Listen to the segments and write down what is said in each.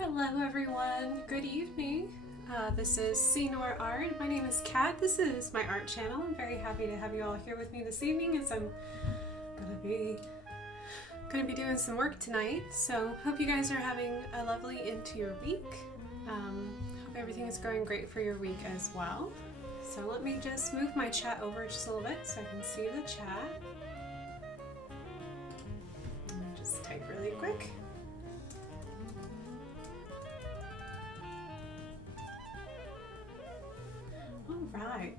Hello everyone, good evening. This is Senor Art. My name is Kat. This is my art channel. I'm very happy to have you all here with me this evening as I'm gonna be doing some work tonight. So hope you guys are having a lovely end to your week. Hope everything is going great for your week as well. So let me just move my chat over just a little bit so I can see the chat. Let me just type really quick.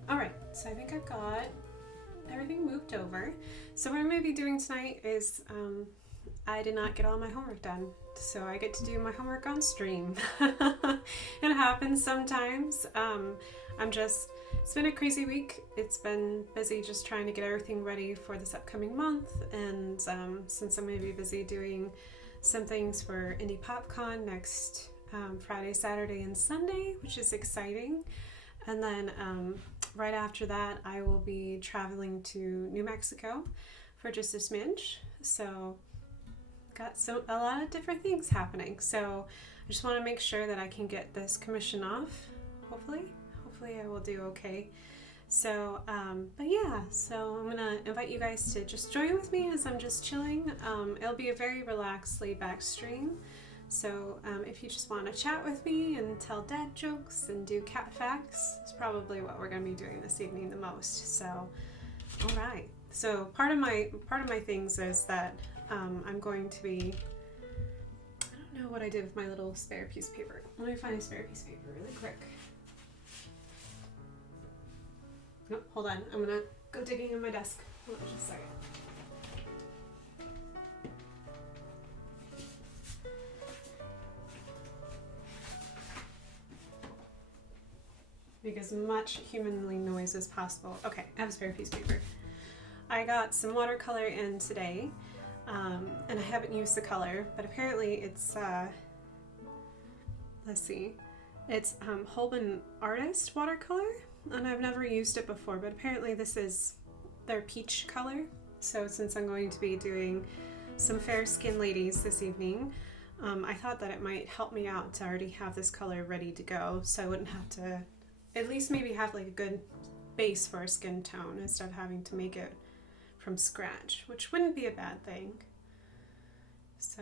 Alright, so I think I've got everything moved over. So what I'm going to be doing tonight is I did not get all my homework done, so I get to do my homework on stream. It happens sometimes. It's been a crazy week. It's been busy just trying to get everything ready for this upcoming month, and since I'm going to be busy doing some things for Indie PopCon next Friday, Saturday, and Sunday, which is exciting. And then right after that, I will be traveling to New Mexico for just a smidge. So got a lot of different things happening. So I just want to make sure that I can get this commission off. Hopefully I will do okay. So, but yeah, so I'm gonna invite you guys to just join with me as I'm just chilling. It'll be a very relaxed, laid back stream. So if you just want to chat with me and tell dad jokes and do cat facts, it's probably what we're going to be doing this evening the most. So, all right. So part of my things is that I'm going to be, I don't know what I did with my little spare piece of paper. Let me find a spare piece of paper really quick. Nope, hold on. I'm going to go digging in my desk. Hold on just a second. Make as much humanly noise as possible. Okay, I have a spare piece of paper. I got some watercolor in today, and I haven't used the color, but apparently it's, let's see, it's Holbein Artist watercolor, and I've never used it before, but apparently this is their peach color. So since I'm going to be doing some fair skinned ladies this evening, I thought that it might help me out to already have this color ready to go, so I wouldn't have to at least maybe have like a good base for a skin tone instead of having to make it from scratch, which wouldn't be a bad thing. So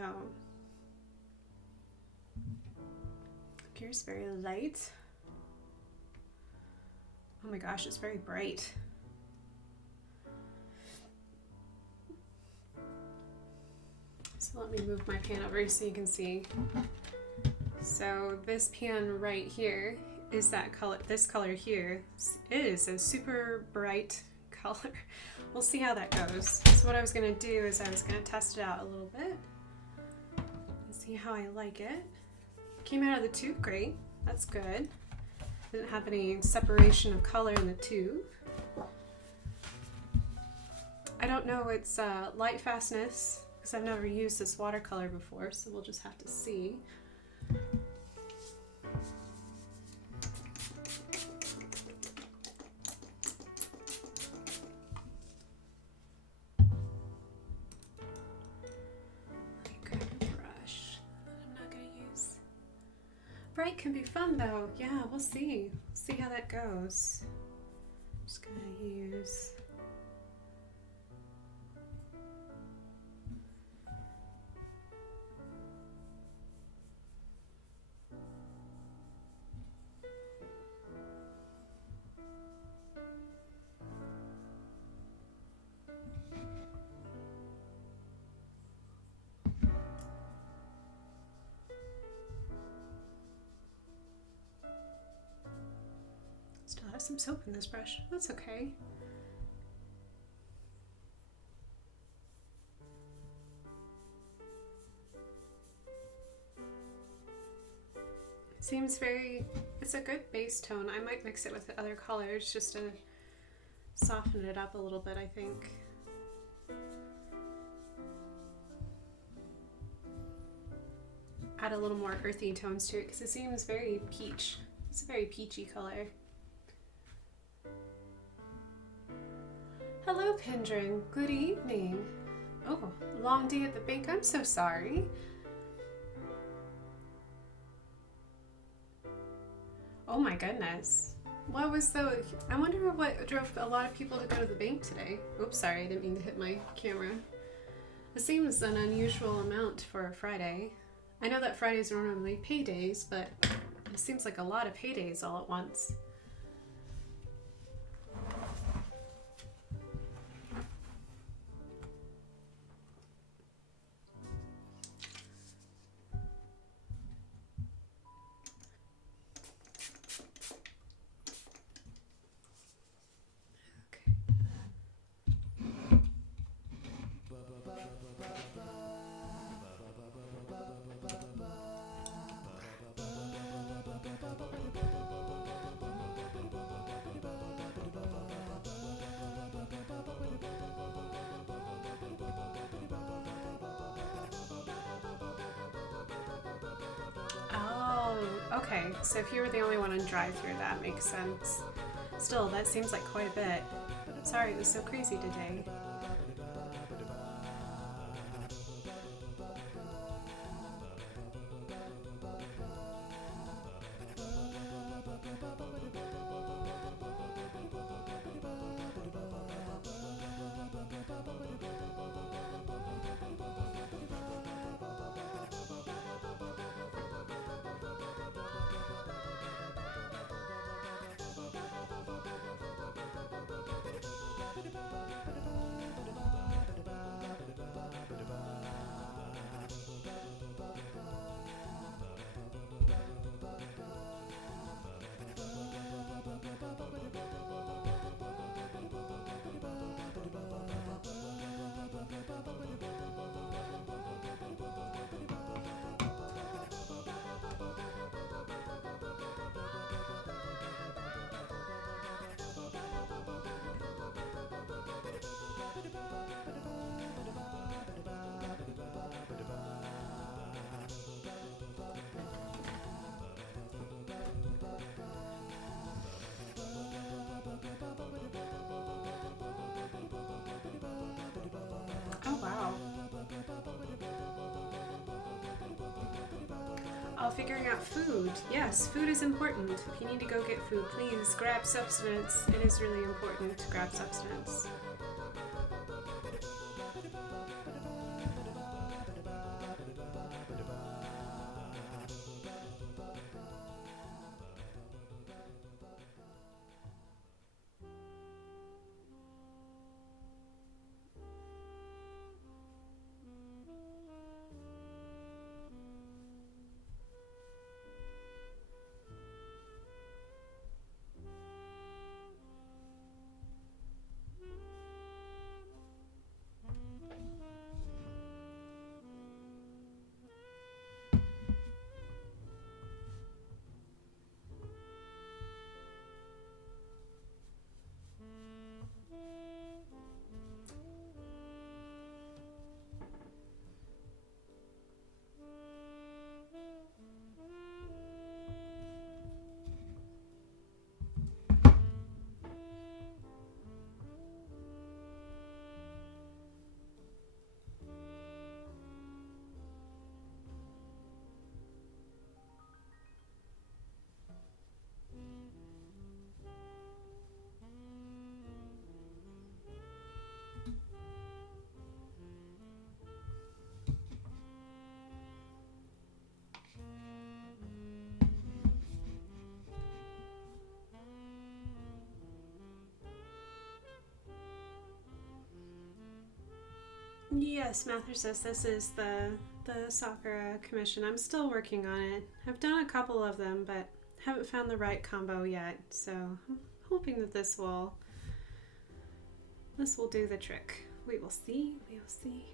here's very light. Oh my gosh, it's very bright. So let me move my pan over so you can see. So this pan right here is that color. This color here is a super bright color. We'll see how that goes. So what I was going to do is I was going to test it out a little bit and see how I like it. Came out of the tube great. That's good. Didn't have any separation of color in the tube. I don't know its light fastness because I've never used this watercolor before, so we'll just have to see. Bright can be fun though. Yeah, we'll see. See how that goes. I'm just gonna use still have some soap in this brush. That's okay. Seems it's a good base tone. I might mix it with other colors just to soften it up a little bit, I think. Add a little more earthy tones to it because it seems very peach. It's a very peachy color. Hello, Pendrin. Good evening. Oh, long day at the bank. I'm so sorry. Oh my goodness. What was the... I wonder what drove a lot of people to go to the bank today. Oops, sorry, I didn't mean to hit my camera. It seems an unusual amount for a Friday. I know that Fridays are normally paydays, but it seems like a lot of paydays all at once. Oh, okay. So if you were the only one on drive-through, that makes sense. Still, that seems like quite a bit. Sorry it was so crazy today. Oh, wow. Oh, figuring out food. Yes, food is important. If you need to go get food, please grab substance. It is really important to grab substance. Yes, Mather says this is the Sakura commission. I'm still working on it. I've done a couple of them, but haven't found the right combo yet. So I'm hoping that this will do the trick. We will see. We will see.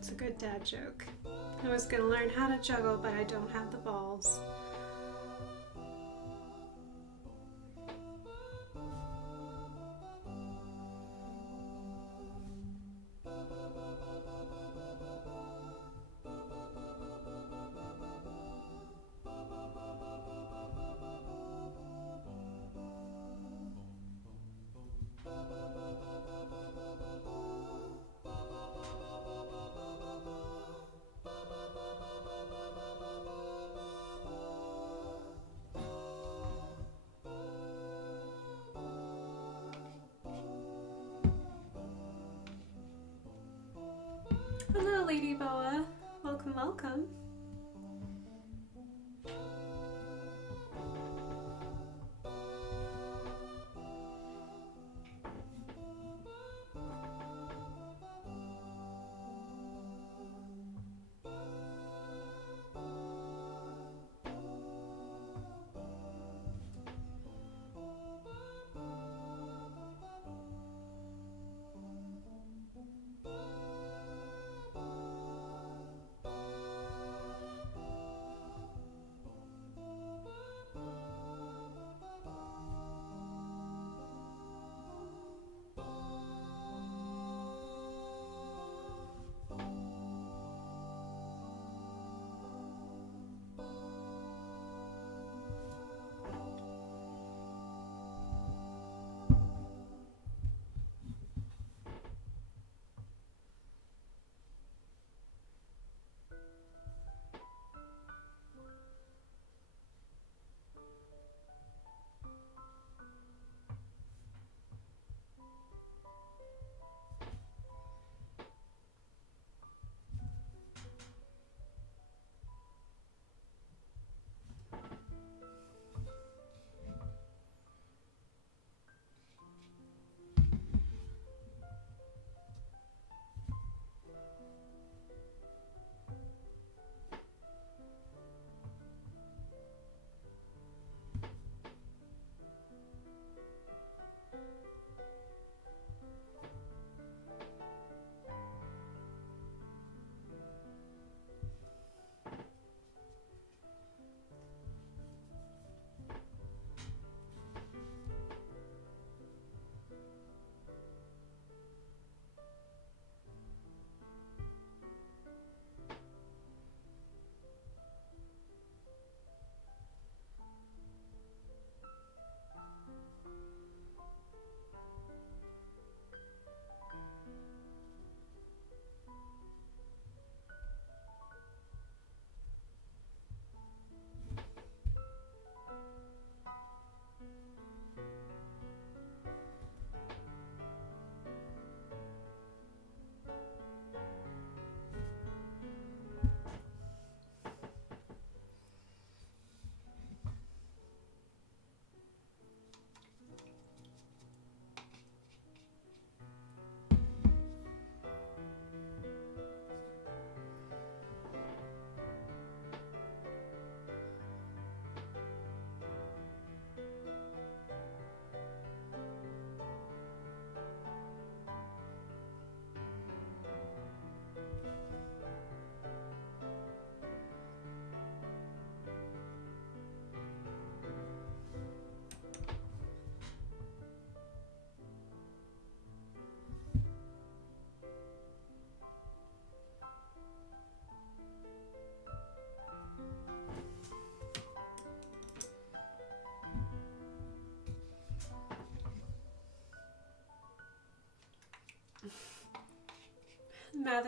It's a good dad joke. I was going to learn how to juggle, but I don't have the balls. Hello, Lady Boa. Welcome, welcome.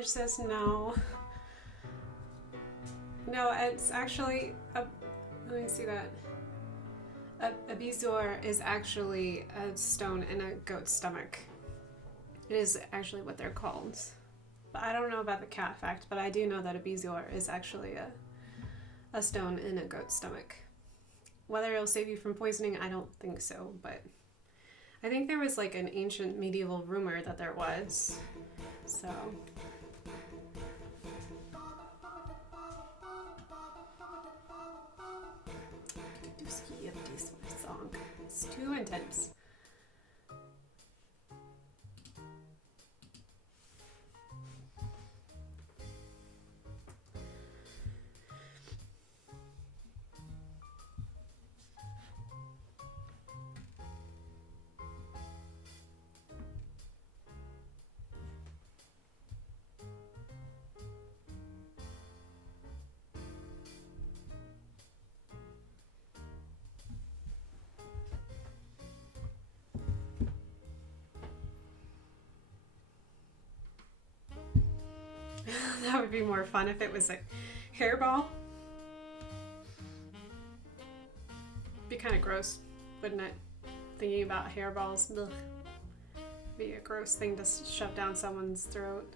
College says no. No, it's actually let me see that. A bezoar is actually a stone in a goat's stomach. It is actually what they're called. But I don't know about the cat fact, but I do know that a bezoar is actually a stone in a goat's stomach. Whether it'll save you from poisoning, I don't think so, but I think there was like an ancient medieval rumor that there was. So song. It's too intense. That would be more fun if it was a hairball. Be kind of gross, wouldn't it? Thinking about hairballs. Ugh. Be a gross thing to shove down someone's throat.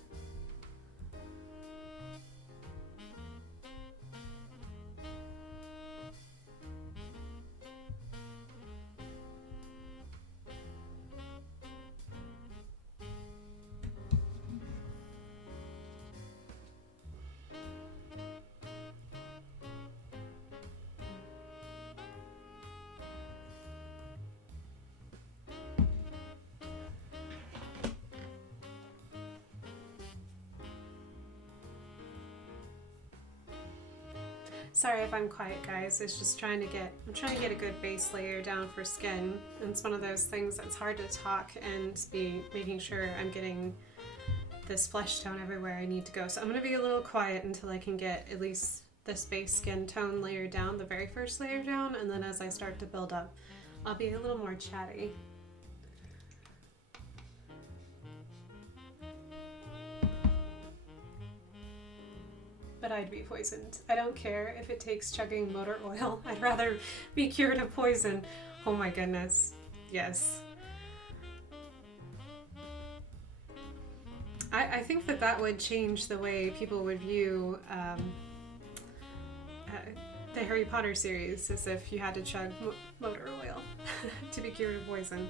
Sorry if I'm quiet, guys. It's just I'm trying to get a good base layer down for skin. And it's one of those things that's hard to talk and be making sure I'm getting this flesh tone everywhere I need to go. So I'm going to be a little quiet until I can get at least this base skin tone layer down, the very first layer down. And then as I start to build up, I'll be a little more chatty. But I'd be poisoned. I don't care if it takes chugging motor oil. I'd rather be cured of poison. Oh my goodness. Yes. I think that would change the way people would view the Harry Potter series, as if you had to chug motor oil to be cured of poison.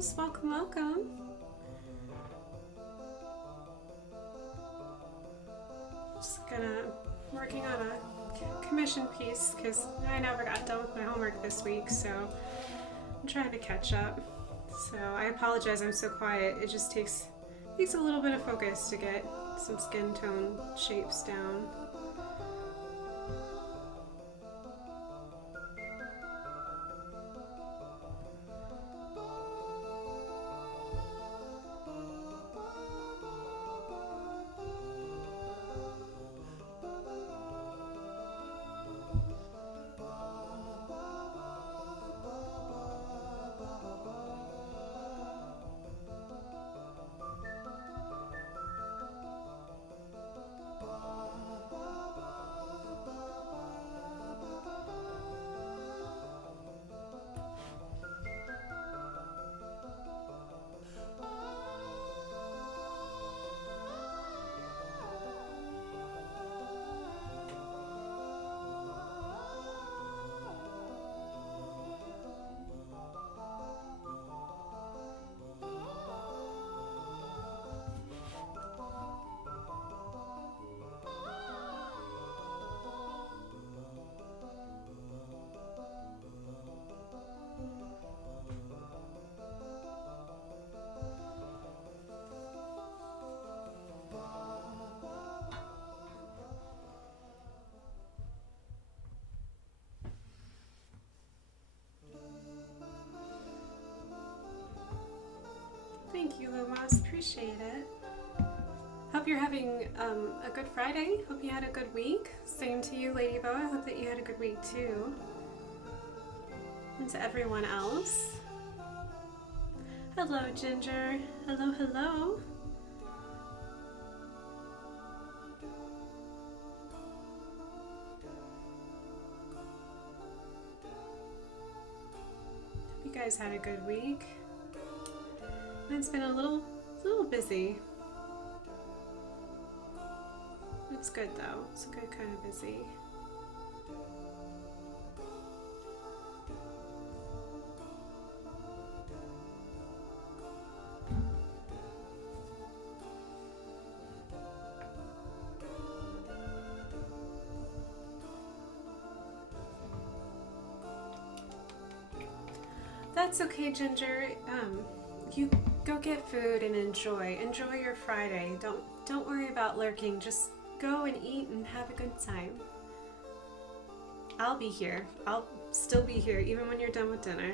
Rose. Welcome, welcome. Just working on a commission piece because I never got done with my homework this week, so I'm trying to catch up. So I apologize I'm so quiet. It just takes a little bit of focus to get some skin tone shapes down. Thank you, Lumos. Appreciate it. Hope you're having a good Friday. Hope you had a good week. Same to you, Lady Boa. Hope that you had a good week too. And to everyone else. Hello, Ginger. Hello, hello. Hope you guys had a good week. Mine's been a little busy. It's good though. It's a good kind of busy. That's okay, Ginger. You go get food and enjoy your Friday. Don't worry about lurking. Just go and eat and have a good time. I'll be here. I'll still be here even when you're done with dinner.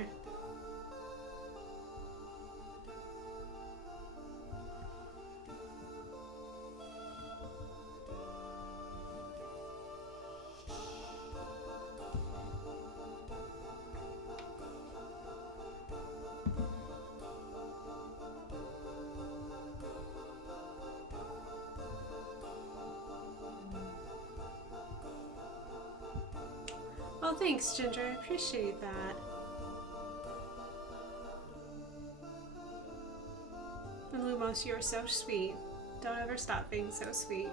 Oh, thanks, Ginger. I appreciate that. And Lumos, you're so sweet. Don't ever stop being so sweet.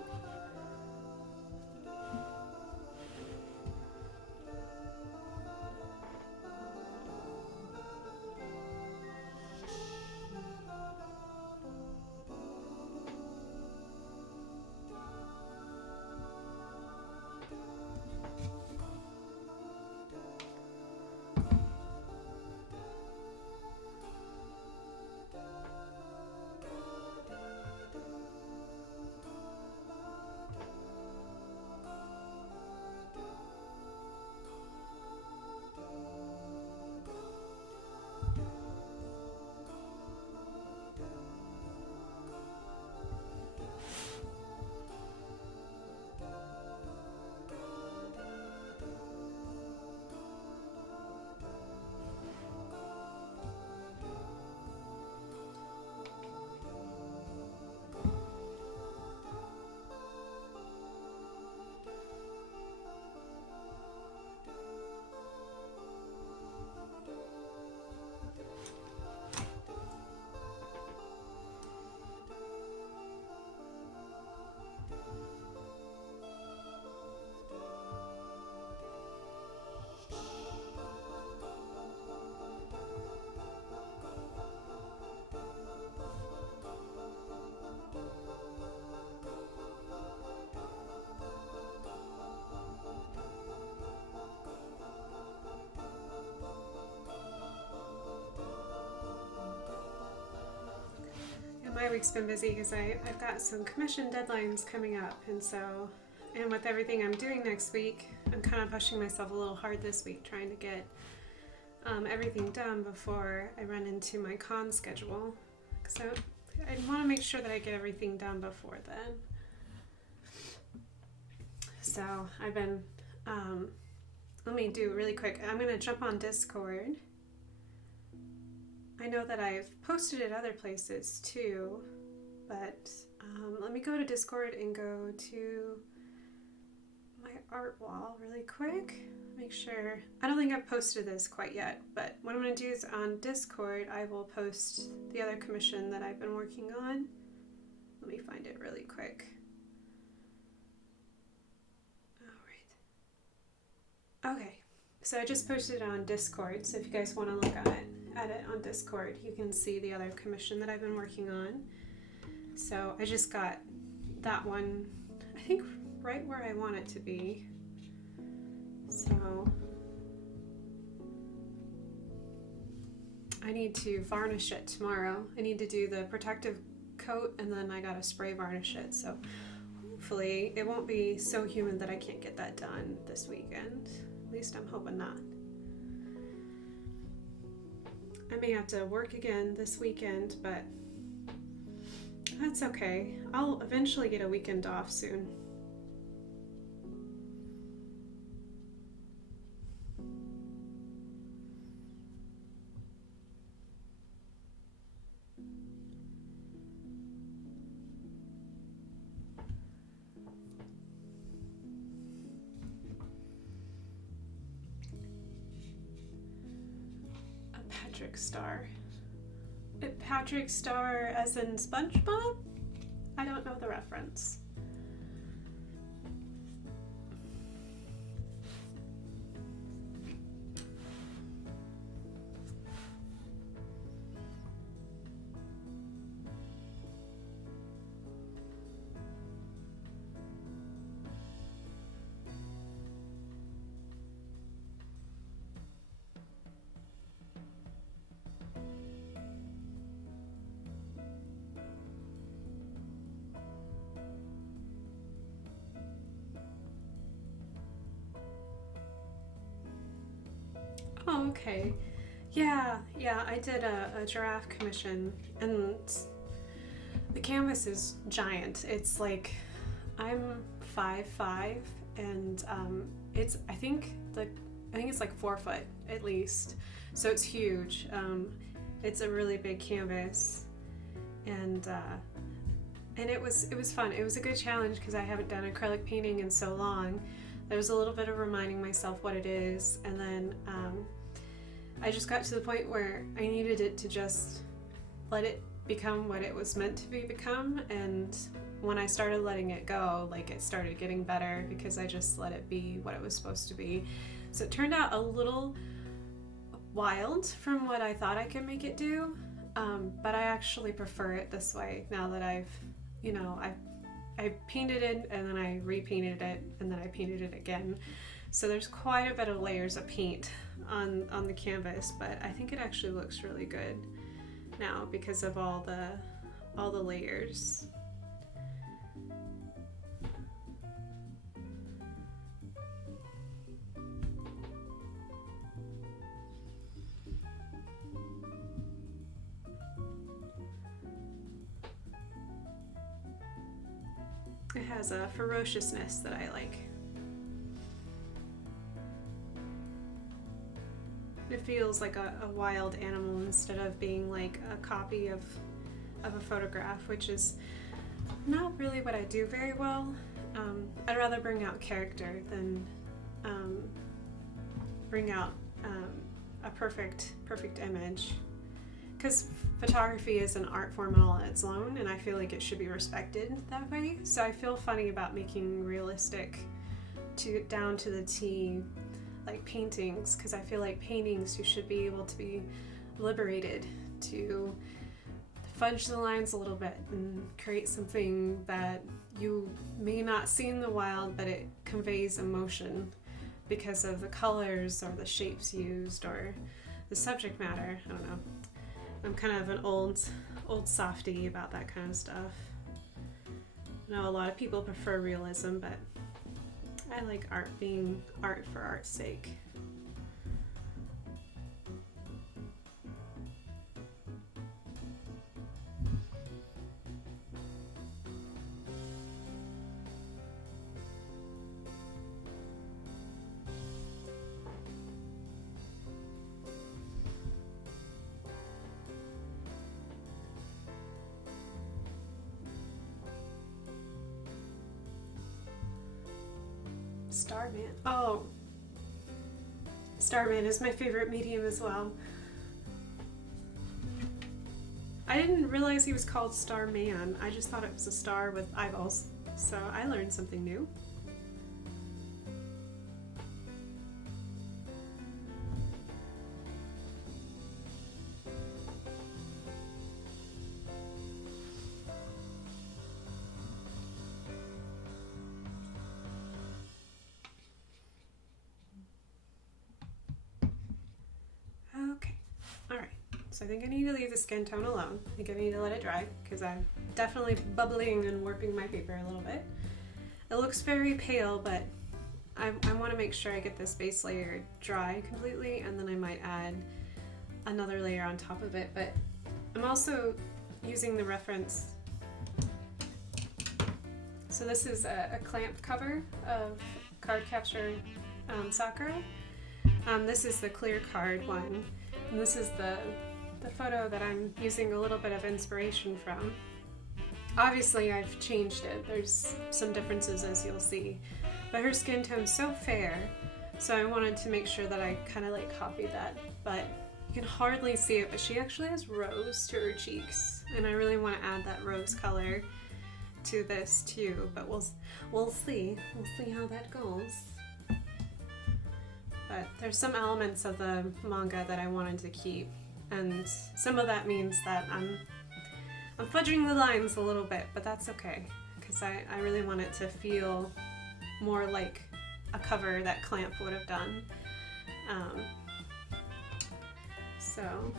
week's been busy because I've got some commission deadlines coming up, and with everything I'm doing next week, I'm kind of pushing myself a little hard this week trying to get everything done before I run into my con schedule. So I want to make sure that I get everything done before then. So I've been, let me do really quick. I'm going to jump on Discord. I know that I've posted it other places too, but let me go to Discord and go to my art wall really quick. Make sure. I don't think I've posted this quite yet, but what I'm going to do is on Discord, I will post the other commission that I've been working on. Let me find it really quick. All right. Okay. So I just posted it on Discord, so if you guys want to look at it on Discord, you can see the other commission that I've been working on. So I just got that one, I think, right where I want it to be. So I need to varnish it tomorrow. I need to do the protective coat, and then I gotta spray varnish it. So hopefully it won't be so humid that I can't get that done this weekend. At least I'm hoping not. I may have to work again this weekend, but that's okay. I'll eventually get a weekend off soon. Star. Patrick Star as in SpongeBob? I don't know the reference. Oh, okay. Yeah, I did a giraffe commission, and the canvas is giant. It's like, I'm 5'5", and I think it's like 4 foot at least, so it's huge. It's a really big canvas, and it was fun. It was a good challenge because I haven't done acrylic painting in so long. There was a little bit of reminding myself what it is, and then I just got to the point where I needed it to just let it become what it was meant to become, and when I started letting it go, like, it started getting better because I just let it be what it was supposed to be. So it turned out a little wild from what I thought I could make it do, but I actually prefer it this way now that I painted it, and then I repainted it, and then I painted it again. So there's quite a bit of layers of paint on the canvas, but I think it actually looks really good now because of all the layers. It has a ferociousness that I like. It feels like a wild animal instead of being like a copy of a photograph, which is not really what I do very well. I'd rather bring out character than bring out a perfect image. Because photography is an art form all on its own, and I feel like it should be respected that way. So I feel funny about making realistic down to the T, like, paintings, because I feel like paintings, you should be able to be liberated to fudge the lines a little bit and create something that you may not see in the wild, but it conveys emotion because of the colors or the shapes used or the subject matter. I don't know. I'm kind of an old softie about that kind of stuff. I know a lot of people prefer realism, but I like art being art for art's sake. Starman. Oh, Starman is my favorite medium as well. I didn't realize he was called Starman. I just thought it was a star with eyeballs. So I learned something new. Okay, all right. So I think I need to leave the skin tone alone. I think I need to let it dry because I'm definitely bubbling and warping my paper a little bit. It looks very pale, but I want to make sure I get this base layer dry completely, and then I might add another layer on top of it. But I'm also using the reference. So this is a clamp cover of Card Capture Sakura. This is the clear card one, and this is the photo that I'm using a little bit of inspiration from. Obviously I've changed it, there's some differences as you'll see, but her skin tone's so fair, so I wanted to make sure that I kind of like copied that, but you can hardly see it, but she actually has rose to her cheeks, and I really want to add that rose color to this too, but we'll see how that goes. But there's some elements of the manga that I wanted to keep, and some of that means that I'm fudging the lines a little bit, but that's okay, because I really want it to feel more like a cover that Clamp would have done. So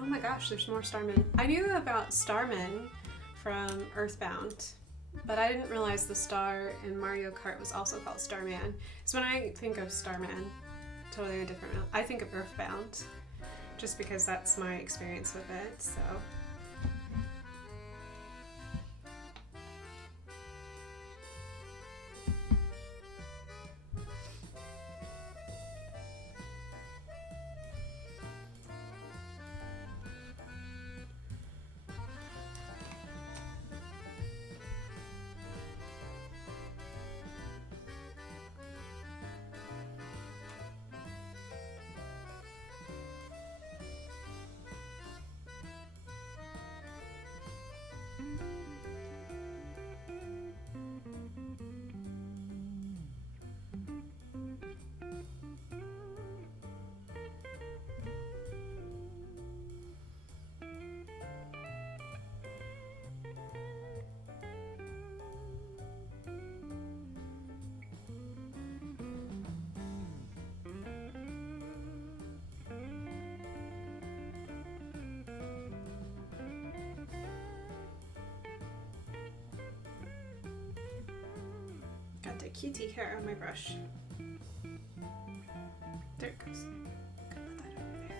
oh my gosh, there's more Starmen. I knew about Starmen from Earthbound, but I didn't realize the star in Mario Kart was also called Starman. So when I think of Starman, totally a different, I think of Earthbound, just because that's my experience with it, so. Got the kitty hair on my brush. There it goes. Gotta put that over there.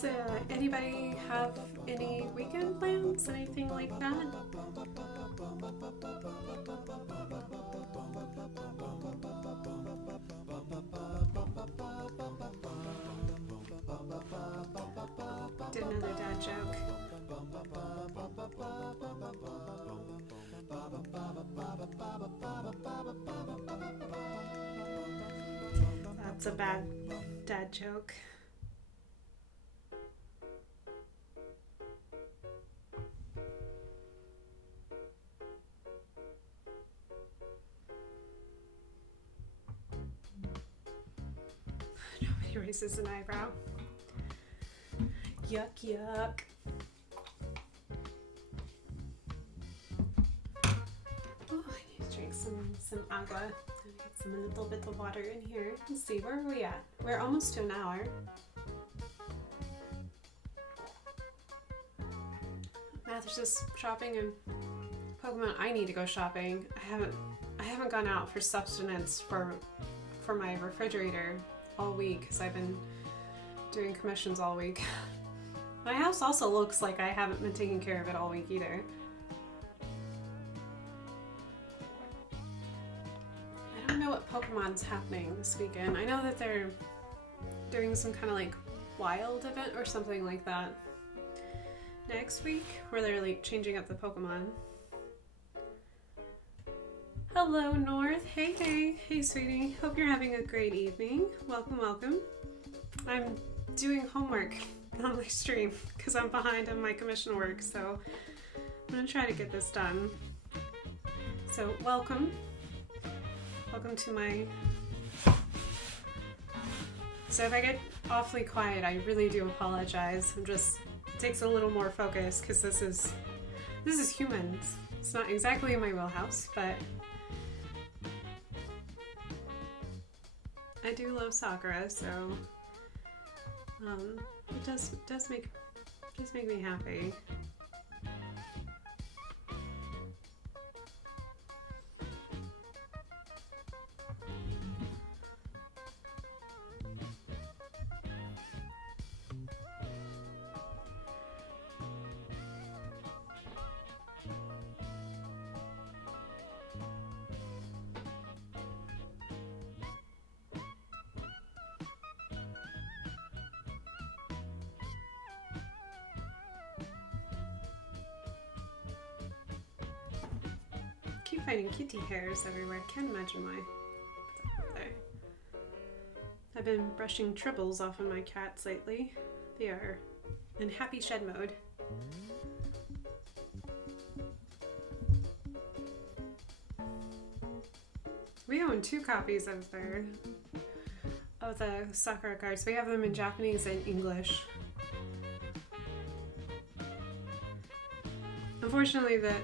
Does anybody have any weekend plans? Anything like that? Did another dad joke. That's a bad dad joke. Nobody raises an eyebrow. Yuck, yuck. Oh, I need to drink some agua. Get some a little bit of water in here. Let's see, where are we at? We're almost to an hour. Math is just shopping and Pokemon. I need to go shopping. I haven't gone out for sustenance for my refrigerator all week because I've been doing commissions all week. My house also looks like I haven't been taking care of it all week either. I don't know what Pokemon's happening this weekend. I know that they're doing some kind of like wild event or something like that next week where they're like changing up the Pokemon. Hello, North. Hey, sweetie. Hope you're having a great evening. Welcome. I'm doing homework on my stream because I'm behind on my commission work, so I'm gonna try to get this done. So welcome to my. So if I get awfully quiet, I really do apologize. It takes a little more focus because this is humans. It's not exactly in my wheelhouse, but I do love Sakura, so it does make me happy. Keep finding kitty hairs everywhere. Can't imagine why. There. I've been brushing tribbles off of my cats lately. They are in happy shed mode. We own 2 copies of the Sakura cards. We have them in Japanese and English. Unfortunately, the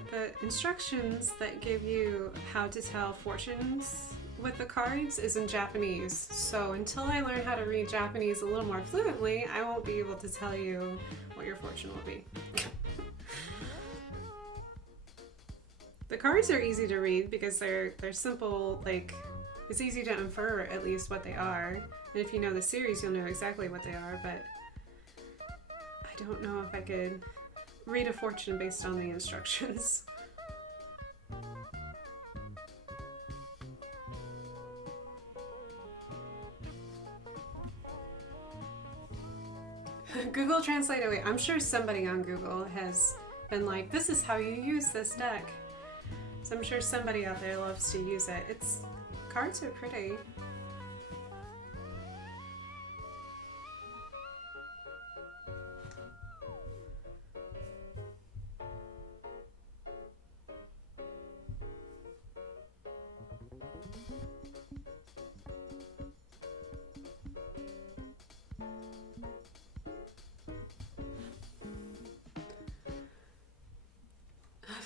instructions that give you how to tell fortunes with the cards is in Japanese. So until I learn how to read Japanese a little more fluently, I won't be able to tell you what your fortune will be. The cards are easy to read because they're simple, like it's easy to infer at least what they are. And if you know the series, you'll know exactly what they are, but I don't know if I could read a fortune based on the instructions. Google Translate away. I'm sure somebody on Google has been like, this is how you use this deck. So I'm sure somebody out there loves to use it. Cards are pretty.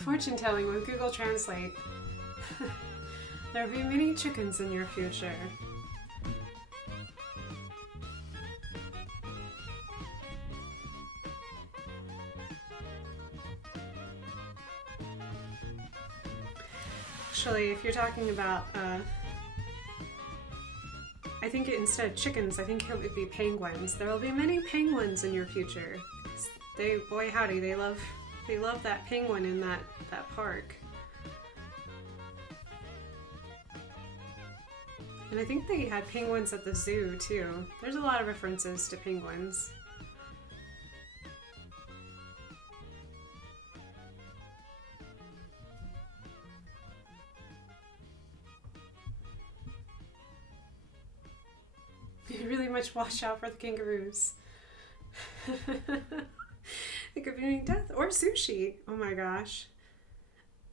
Fortune telling with Google Translate. There will be many chickens in your future. Actually, if you're talking about, I I think instead of chickens, I think it would be penguins. There will be many penguins in your future. They, boy howdy, they love that penguin in that park. And I think they had penguins at the zoo too. There's a lot of references to penguins. You really much watch out for the kangaroos. It could mean death or sushi. Oh my gosh.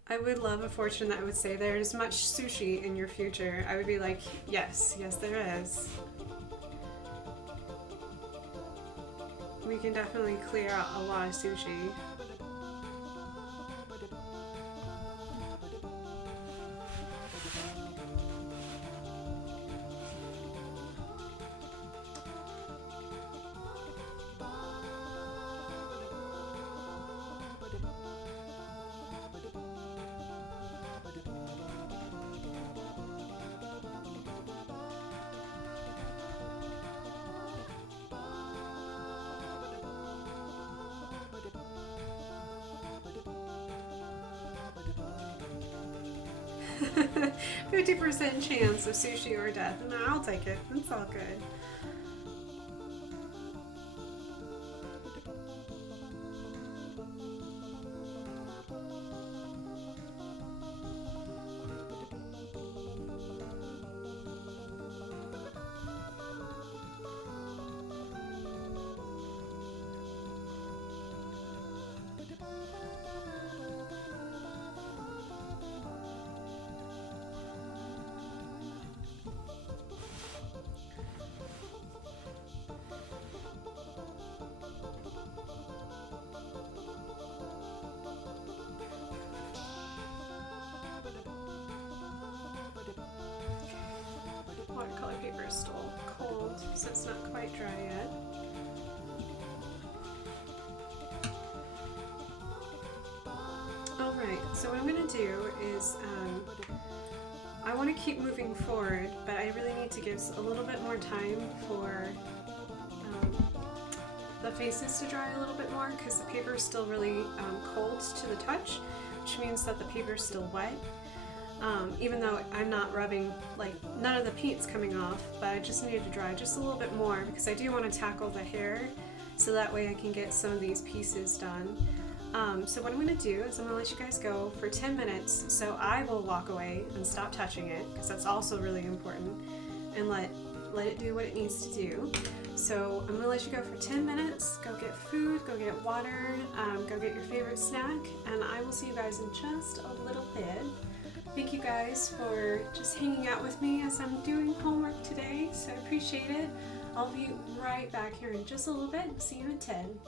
I would love a fortune that would say there's much sushi in your future. I would be like, yes, yes there is. We can definitely clear out a lot of sushi. %, chance of sushi or death. No, I'll take it. It's all good. Watercolor paper is still cold, so it's not quite dry yet. Alright, so what I'm going to do is I want to keep moving forward, but I really need to give a little bit more time for the faces to dry a little bit more because the paper is still really cold to the touch, which means that the paper is still wet. Even though I'm not rubbing, like none of the paint's coming off, but I just needed to dry just a little bit more because I do want to tackle the hair so that way I can get some of these pieces done. So what I'm going to do is I'm going to let you guys go for 10 minutes so I will walk away and stop touching it because that's also really important and let it do what it needs to do. So I'm going to let you go for 10 minutes, go get food, go get water, go get your favorite snack, and I will see you guys in just a little bit. Thank you guys for just hanging out with me as I'm doing homework today, so I appreciate it. I'll be right back here in just a little bit. See you in 10.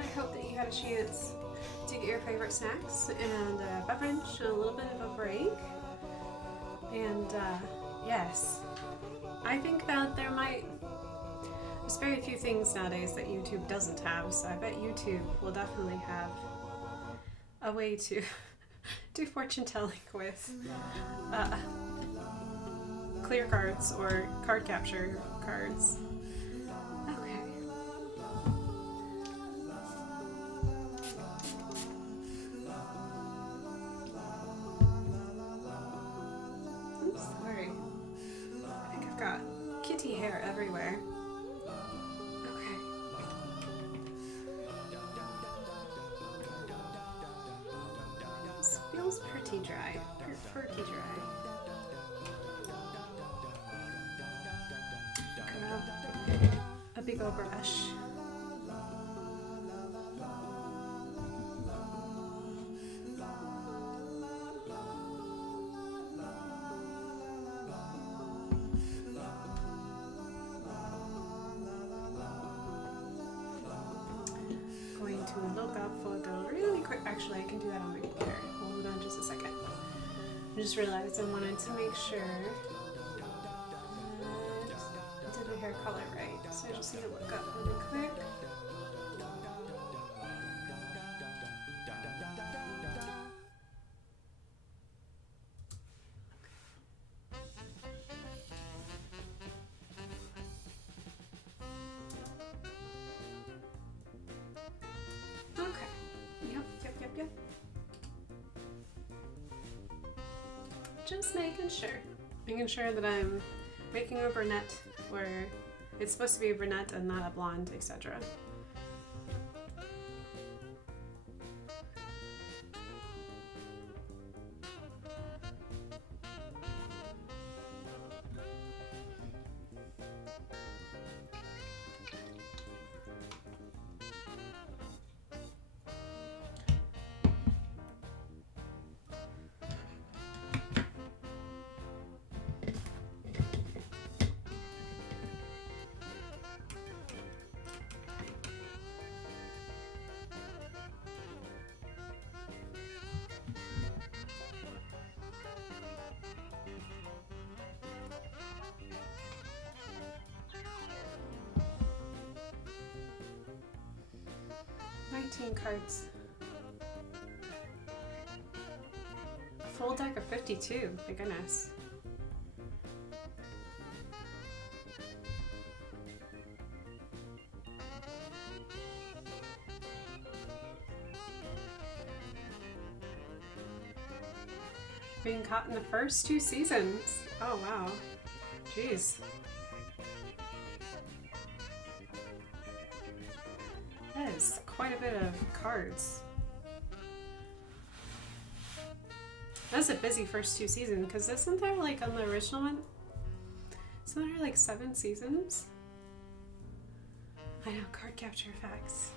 and I hope that you had a chance to get your favorite snacks and a beverage and a little bit of a break. And yes, I think that there's very few things nowadays that YouTube doesn't have, so I bet YouTube will definitely have a way to do fortune telling with clear cards or card capture cards. Okay. I'm sorry. I think I've got kitty hair everywhere. Okay. This feels pretty dry. Pretty dry. Grab a big old brush. Going to look up photo really quick. Actually, I can do that on my computer. Hold on just a second. I just realized I wanted to make sure that I did the hair color right. So I just need to look up really quick. Yep. Just making sure that I'm making a brunette where it's supposed to be a brunette and not a blonde, etc. 19 cards. A full deck of 52, my goodness. Being caught in the first 2 seasons. Oh wow. Jeez. That is quite a bit of cards. That's a busy first 2 seasons, because isn't there like on the original one? Isn't there like 7 seasons? I know, card capture facts.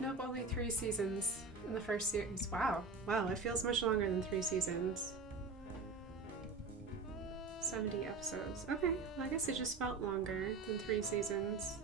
Nope, only 3 seasons in the first series. Wow. Wow, it feels much longer than 3 seasons. 70 episodes. Okay, well, I guess it just felt longer than 3 seasons.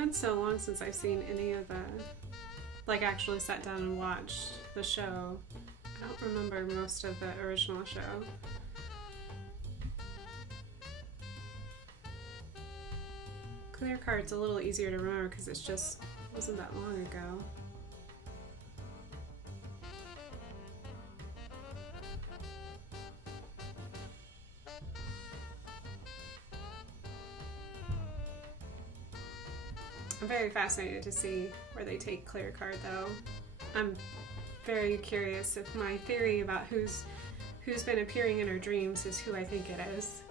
been so long since I've seen any of the, like, actually sat down and watched the show. I don't remember most of the original show. Clear Card's a little easier to remember because it just wasn't that long ago. I'm very fascinated to see where they take Clear Card, though. I'm very curious if my theory about who's been appearing in her dreams is who I think it is.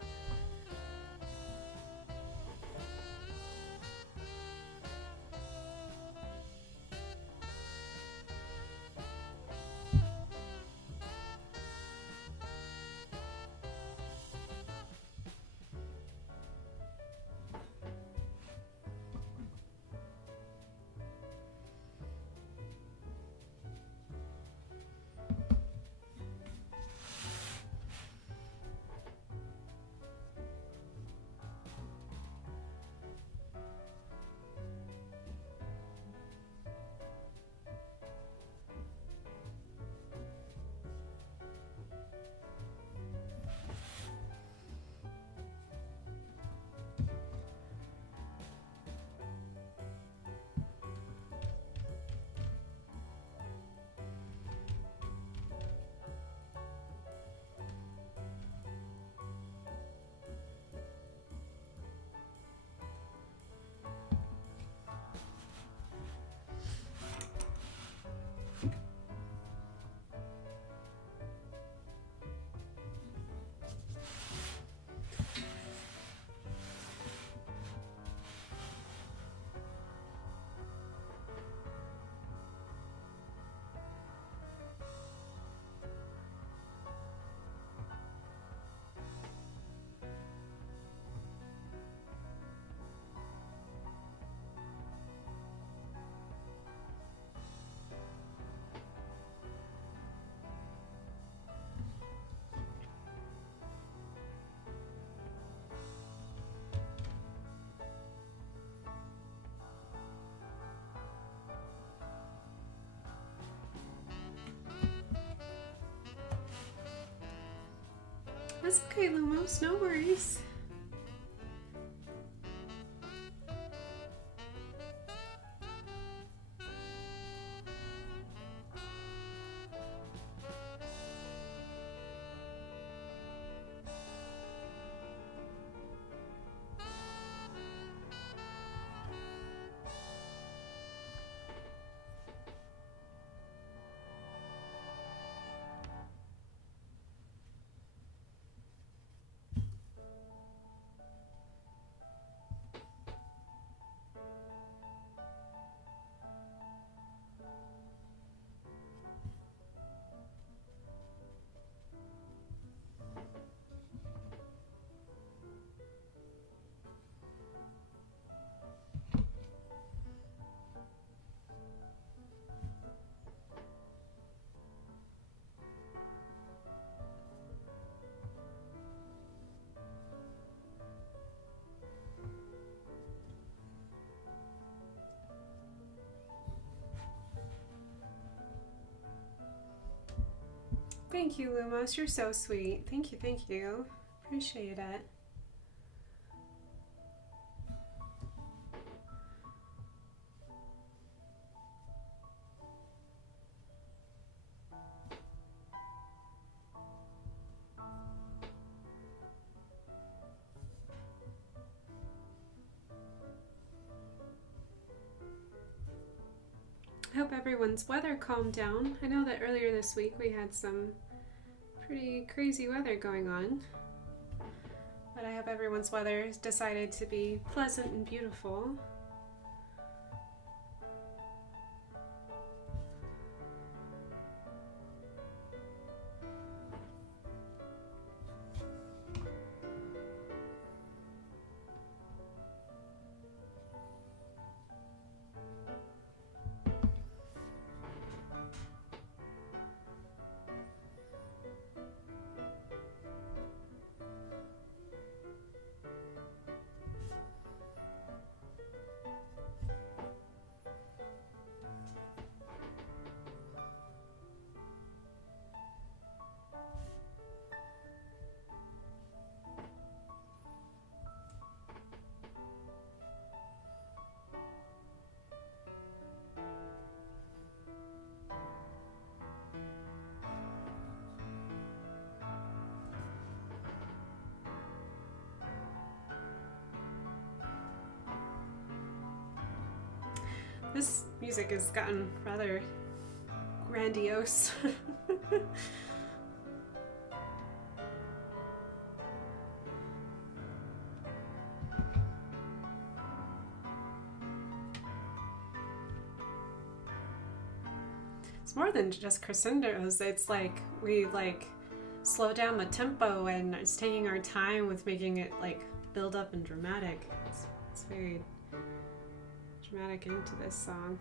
That's okay, Lumos, no worries. Thank you, Lumos. You're so sweet. Thank you, thank you. Appreciate it. I hope everyone's weather calmed down. I know that earlier this week we had some pretty crazy weather going on, but I hope everyone's weather has decided to be pleasant and beautiful. This music has gotten rather grandiose. It's more than just crescendos. It's like we like slow down the tempo and it's taking our time with making it like build up and dramatic. It's very dramatic into this song.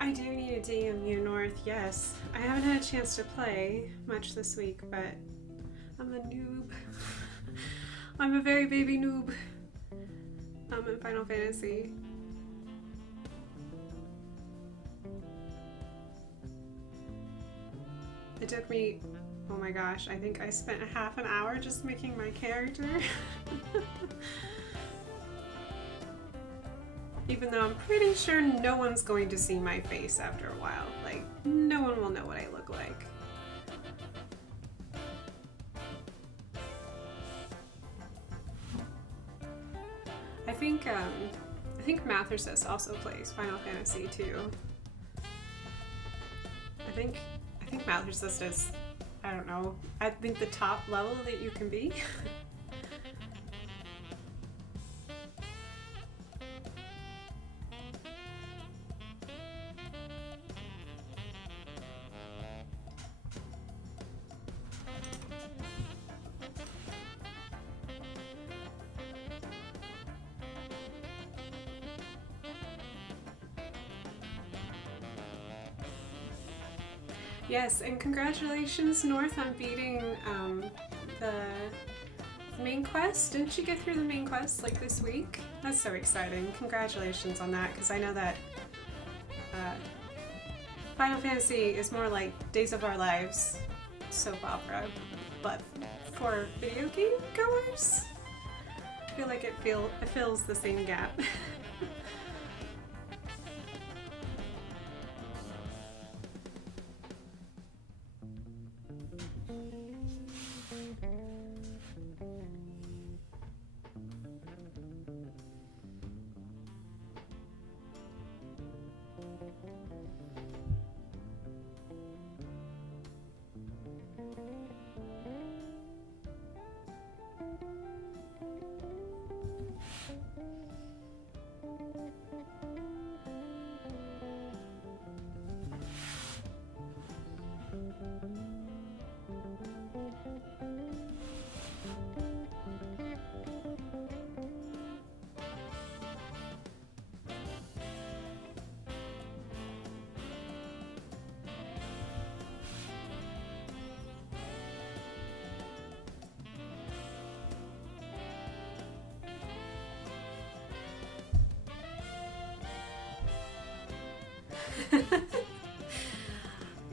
I do need a DM you, North, yes. I haven't had a chance to play much this week, but I'm a noob. I'm a very baby noob. I'm in Final Fantasy. It took me, oh my gosh, I think I spent half an hour just making my character. Even though I'm pretty sure no one's going to see my face after a while. Like, no one will know what I look like. I think Mathersus also plays Final Fantasy too. I think Mathersus is, I don't know, I think the top level that you can be. Yes, and congratulations, North, on beating the main quest. Didn't you get through the main quest like this week? That's so exciting. Congratulations on that, because I know that Final Fantasy is more like Days of Our Lives soap opera, but for video game goers, I feel like it fills the same gap.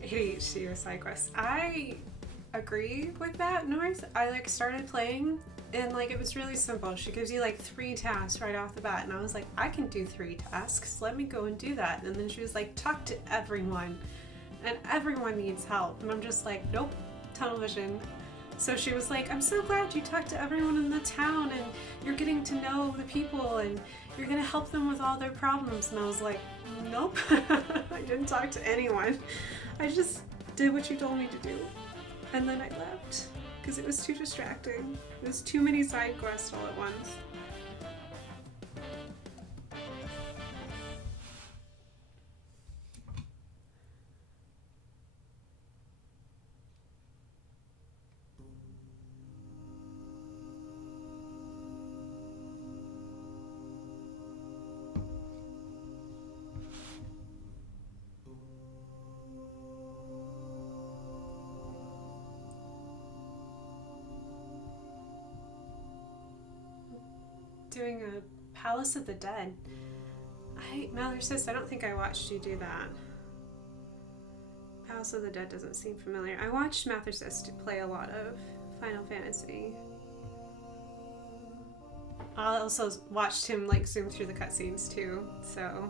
ADHD with side quests. I agree with that, North. I started playing And like it was really simple. She gives you like 3 tasks right off the bat, and I was like, I can do 3 tasks. Let me go and do that. And then she was like, talk to everyone, and everyone needs help. And I'm just like, nope, tunnel vision. So she was like, I'm so glad you talked to everyone in the town, and you're getting to know the people, and you're gonna help them with all their problems. And I was like, nope, I didn't talk to anyone. I just did what you told me to do, and then I left. Because it was too distracting. It was too many side quests all at once. Doing a Palace of the Dead. Mallory says, I don't think I watched you do that. Palace of the Dead doesn't seem familiar. I watched Mathersist play a lot of Final Fantasy. I also watched him like zoom through the cutscenes too, so.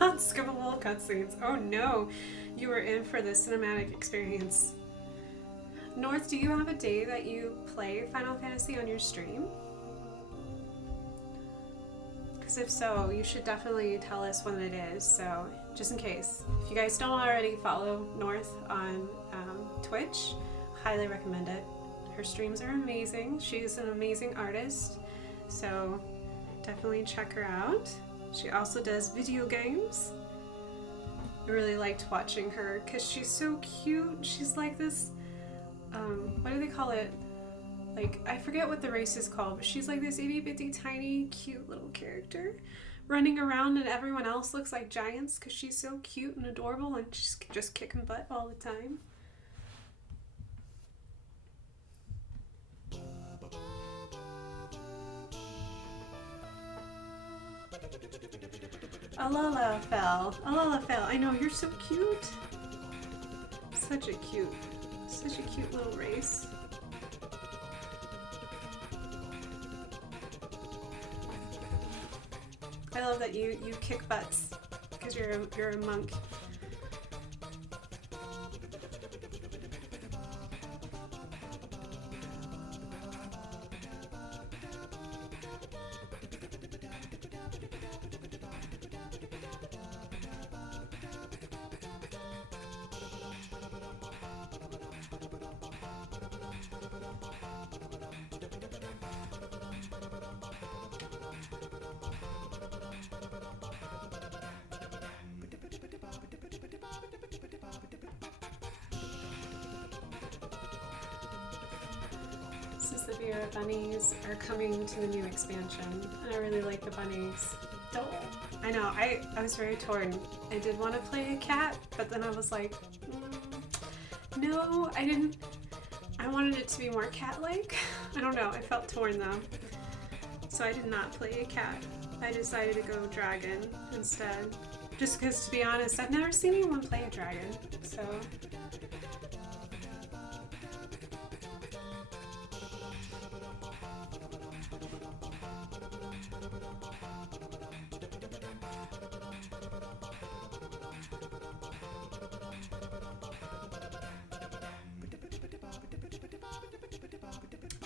Unskippable cutscenes. Oh no, you were in for the cinematic experience. North, do you have a day that you play Final Fantasy on your stream? Because if so, you should definitely tell us when it is, so just in case. If you guys don't already follow North on Twitch, highly recommend it. Her streams are amazing. She's an amazing artist, so definitely check her out. She also does video games. I really liked watching her because she's so cute. She's like this, what do they call it? Like, I forget what the race is called, but she's like this itty bitty tiny cute little character running around, and everyone else looks like giants because she's so cute and adorable, and she's just kicking butt all the time. Alala fell. Alala fell. I know, you're so cute. Such a cute little race. I love that you kick butts because you're a monk. Bunnies are coming to the new expansion, and I really like the bunnies. I know, I was very torn. I did want to play a cat, but then I was like, no, I didn't. I wanted it to be more cat-like. I don't know, I felt torn though. So I did not play a cat. I decided to go dragon instead. Just because, to be honest, I've never seen anyone play a dragon, so.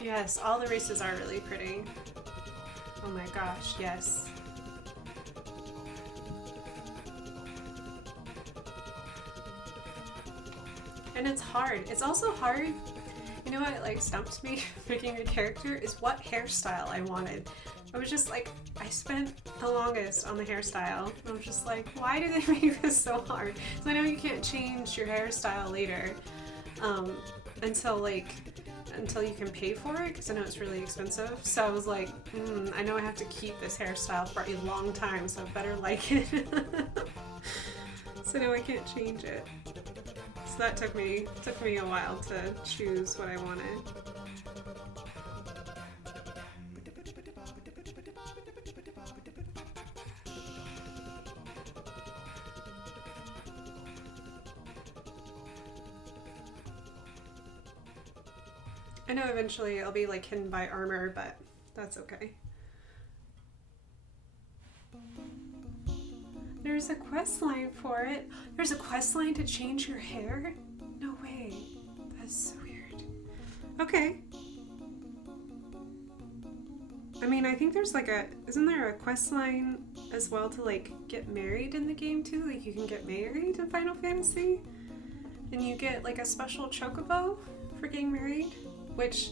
Yes, all the races are really pretty. Oh my gosh, yes. And it's hard. It's also hard You know what like stumped me picking a character is what hairstyle I wanted. I was just like, I spent the longest on the hairstyle. I was just like, why do they make this so hard? So I know you can't change your hairstyle later until you can pay for it, because I know it's really expensive. So I was like, I know I have to keep this hairstyle for a long time, so I better like it. So now I can't change it. So that took me a while to choose what I wanted. I know eventually I'll be like hidden by armor, but that's okay. There's a quest line for it. There's a quest line to change your hair? No way. That's so weird. Okay. I mean, I think there's like isn't there a quest line as well to like get married in the game too? Like you can get married in Final Fantasy? And you get like a special chocobo for getting married? Which,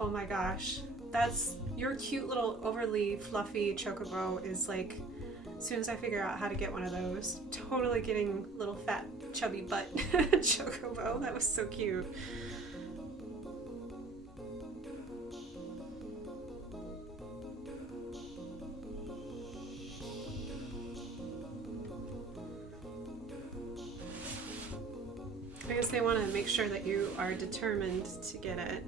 oh my gosh, that's your cute little overly fluffy chocobo is like, as soon as I figure out how to get one of those, totally getting little fat chubby butt chocobo. That was so cute. I guess they want to make sure that you are determined to get it.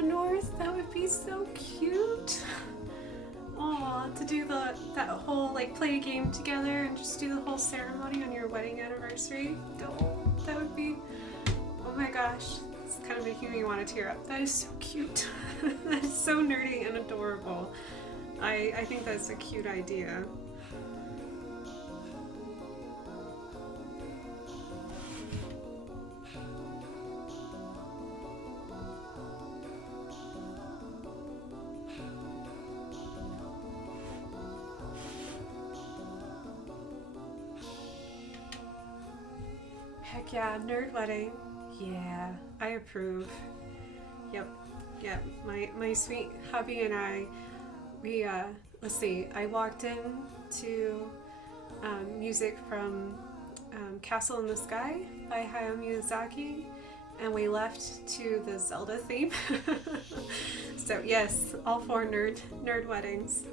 North, that would be so cute. Aw, to do that whole like play a game together and just do the whole ceremony on your wedding anniversary. Oh, that would be, oh my gosh, it's kind of making me want to tear up. That is so cute. That is so nerdy and adorable. I think that's a cute idea. Heck yeah, nerd wedding. Yeah, I approve. Yep. My sweet hubby and I, we let's see, I walked in to music from Castle in the Sky by Hayao Miyazaki, and we left to the Zelda theme. So yes, all 4 nerd weddings.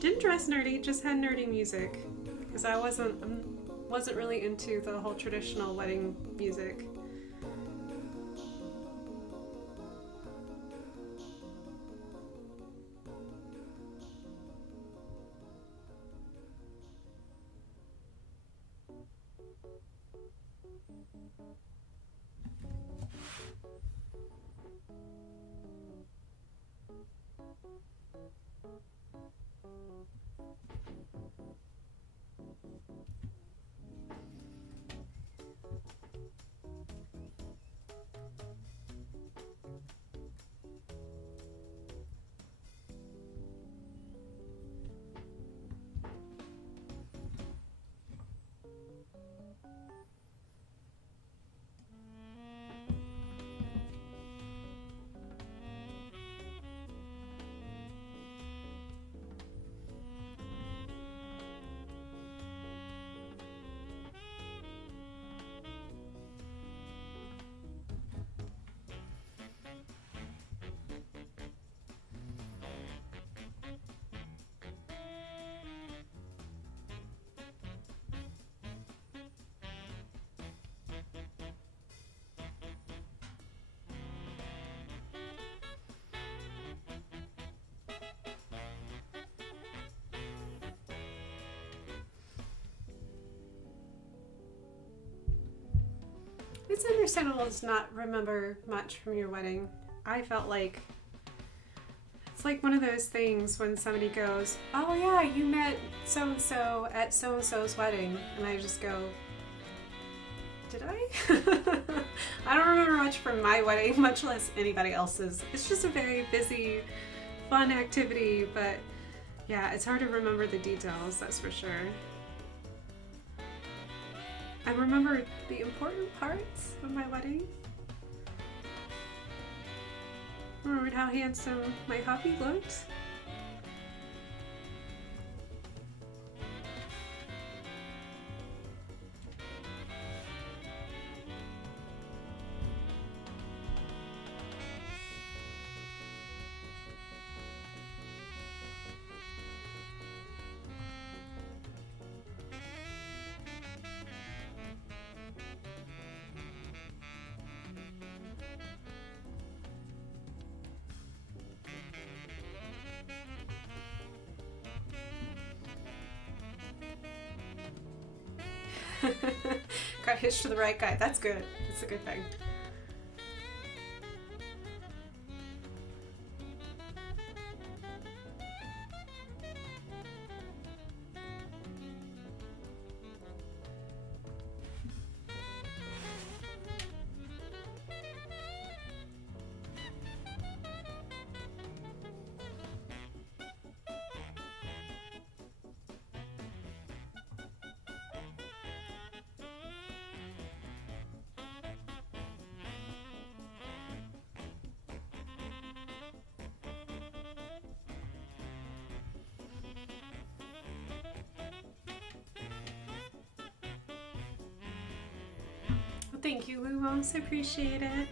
Didn't dress nerdy, just had nerdy music, because I wasn't really into the whole traditional wedding music. it's understandable to not remember much from your wedding. I felt like it's like one of those things when somebody goes, "Oh yeah, you met so-and-so at so-and-so's wedding." And I just go, "Did I?" I don't remember much from my wedding, much less anybody else's. It's just a very busy, fun activity, but yeah, it's hard to remember the details, that's for sure. I remember the important parts of my wedding. I remembered how handsome my hubby looked. Got hitched to the right guy. That's good. That's a good thing. Well, thank you, Lumos. I appreciate it.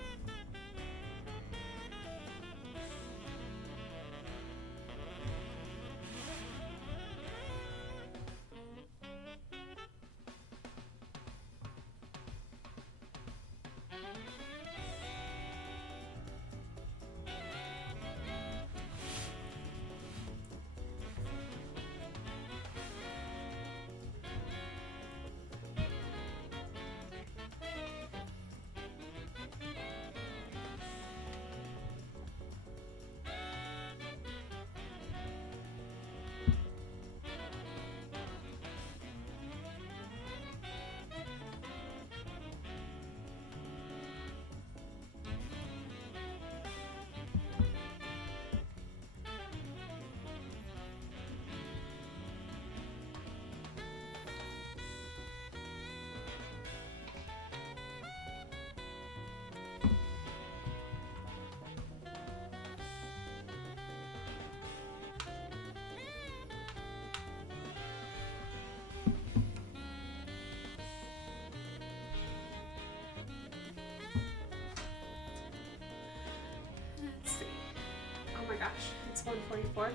Oh my gosh, it's 1:44.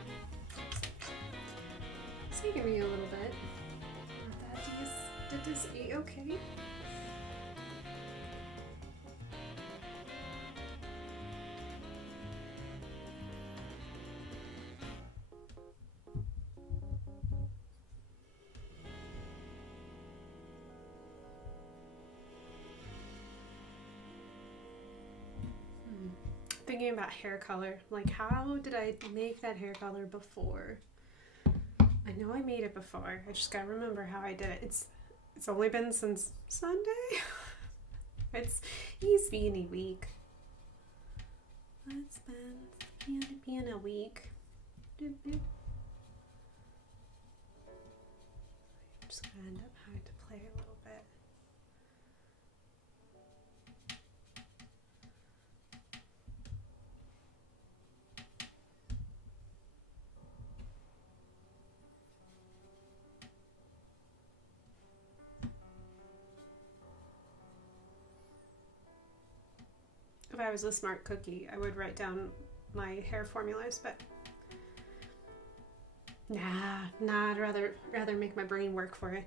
It's taking me a little bit. Did this A-okay? Thinking about hair color, like how did I make that hair color before? I know I made it before. I just gotta remember how I did it. It's only been since Sunday. It's been a week. It's been a week. I'm just gonna end up having to play a little bit. If I was a smart cookie, I would write down my hair formulas, but nah, I'd rather make my brain work for it.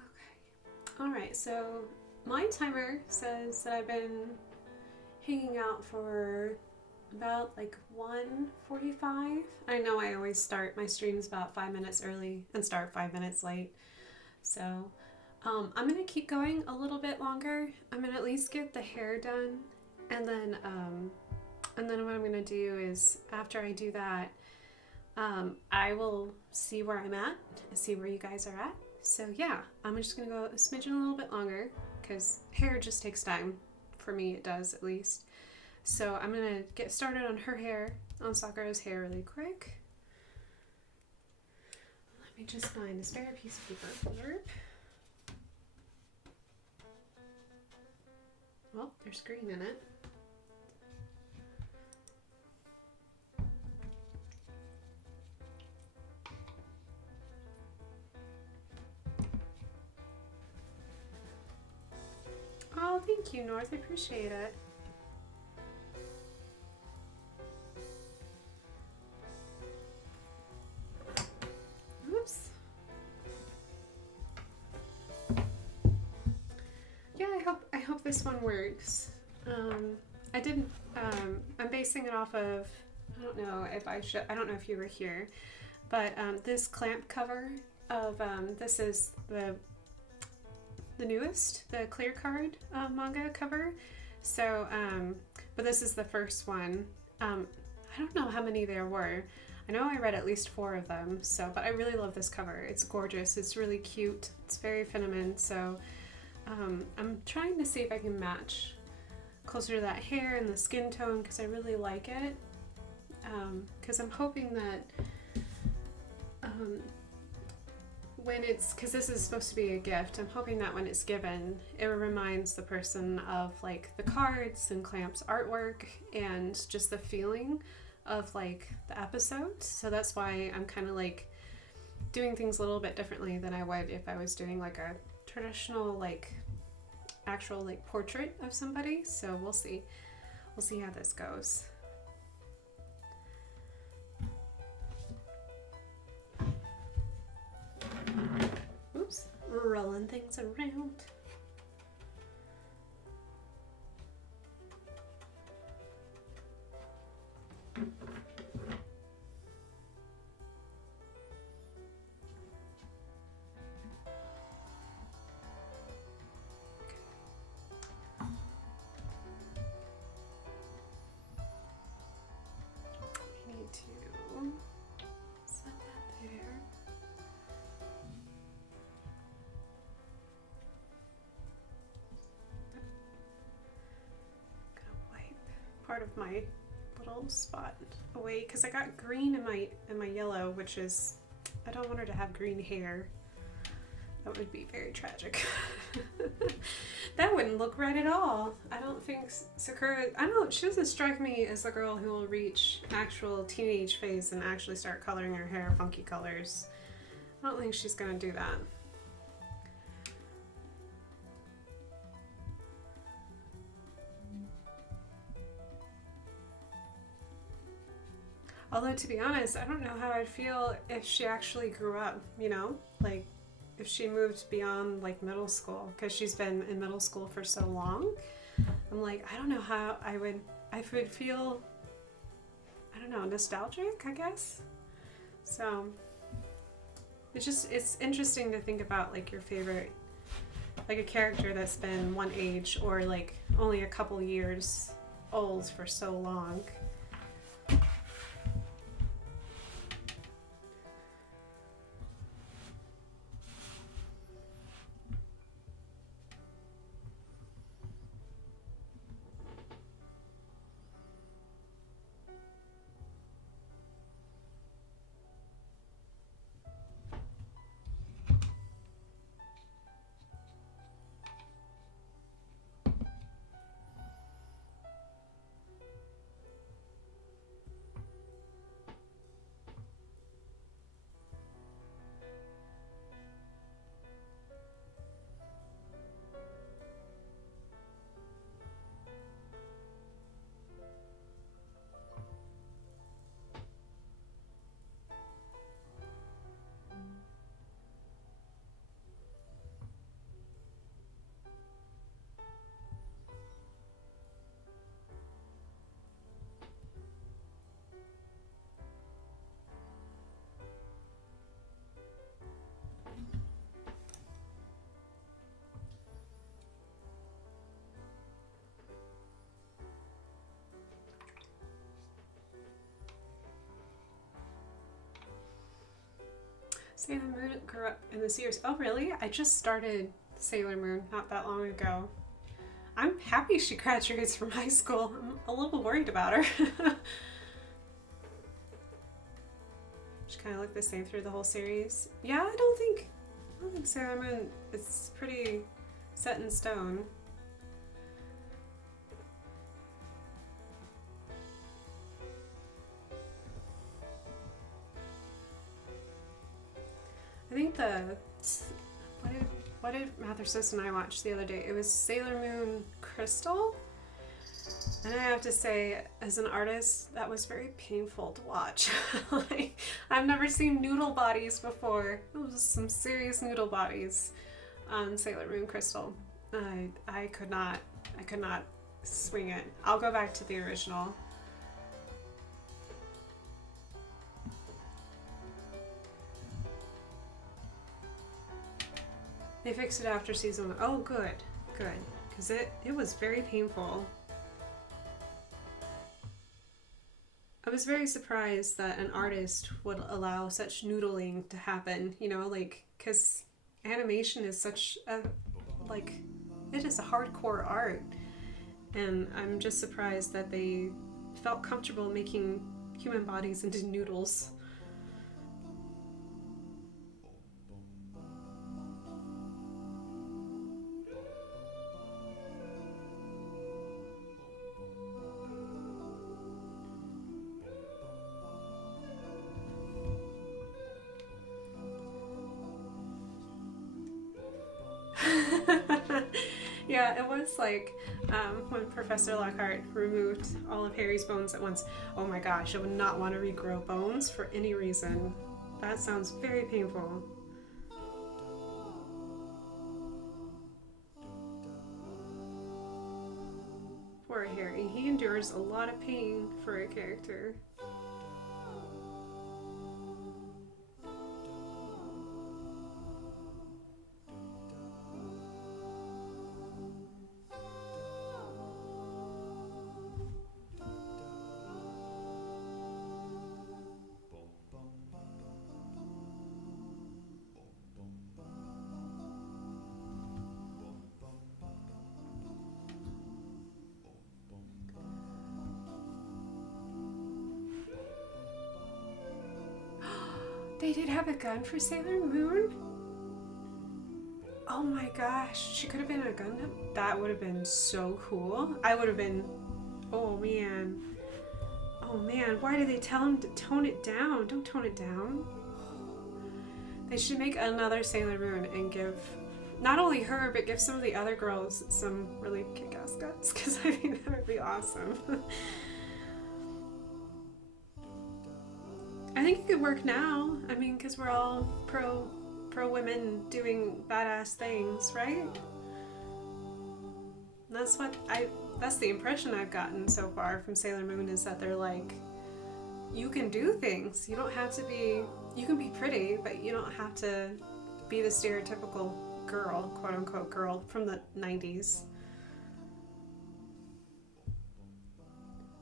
Okay. All right, so my timer says that I've been hanging out for about like 1:45. I know I always start my streams about 5 minutes early and start 5 minutes late. So I'm gonna keep going a little bit longer. I'm gonna at least get the hair done, and then what I'm gonna do is after I do that, I will see where I'm at and see where you guys are at. So yeah, I'm just gonna go a smidgen a little bit longer because hair just takes time. For me, it does at least. So I'm gonna get started on her hair, on Sakura's hair really quick. Let me just find a spare piece of paper for her. Well, there's green in it. Oh, thank you, North. I appreciate it. Oops. Yeah, I hope this one works. I didn't. I'm basing it off of. I don't know if I should. I don't know if you were here, but this clamp cover of this is the newest, the clear card manga cover. So, but this is the first one. I don't know how many there were. I know I read at least 4 of them. So, but I really love this cover. It's gorgeous. It's really cute. It's very feminine. So, I'm trying to see if I can match closer to that hair and the skin tone because I really like it. Because I'm hoping that because this is supposed to be a gift, I'm hoping that when it's given, it reminds the person of like the cards and Clamp's artwork and just the feeling of like the episode. So that's why I'm kind of like doing things a little bit differently than I would if I was doing like a traditional like actual like portrait of somebody. So we'll see how this goes. Oops, rolling things around. I need to set that there. Part of my little spot away because I got green in my yellow, which is, I don't want her to have green hair. That would be very tragic. That wouldn't look right at all. I don't think Sakura, she doesn't strike me as the girl who will reach actual teenage phase and actually start coloring her hair funky colors. I don't think she's gonna do that. Although, to be honest, I don't know how I'd feel if she actually grew up, you know? Like, if she moved beyond, like, middle school, because she's been in middle school for so long. I'm like, I don't know how I would feel, I don't know, nostalgic, I guess? So, it's interesting to think about, like, your favorite, like, a character that's been one age or, like, only a couple years old for so long. Sailor Moon grew up in the series. Oh, really? I just started Sailor Moon not that long ago. I'm happy she graduates from high school. I'm a little worried about her. She kind of looked the same through the whole series. Yeah, I don't think Sailor Moon is pretty set in stone. I think what did Mather Sis and I watch the other day? It was Sailor Moon Crystal. And I have to say, as an artist, that was very painful to watch. Like, I've never seen noodle bodies before. It was some serious noodle bodies on Sailor Moon Crystal. I could not swing it. I'll go back to the original. They fixed it after season 1. Oh, good. Because it was very painful. I was very surprised that an artist would allow such noodling to happen, you know, like, because animation is such a, like, it is a hardcore art. And I'm just surprised that they felt comfortable making human bodies into noodles. Yeah, it was like when Professor Lockhart removed all of Harry's bones at once. Oh my gosh, I would not want to regrow bones for any reason. That sounds very painful. Poor Harry. He endures a lot of pain for a character. They did have a gun for Sailor Moon? Oh my gosh, she could have been a Gundam? That would have been so cool. I would have been, oh man. Oh man, why do they tell him to tone it down? Don't tone it down. They should make another Sailor Moon and give, not only her, but give some of the other girls some really kick-ass guts, because I think that would be awesome. I think it could work now. I mean, because we're all pro women doing badass things, right? And that's the impression I've gotten so far from Sailor Moon, is that they're like, you can do things. You don't have to be, you can be pretty, but you don't have to be the stereotypical girl, quote unquote girl from the 90s.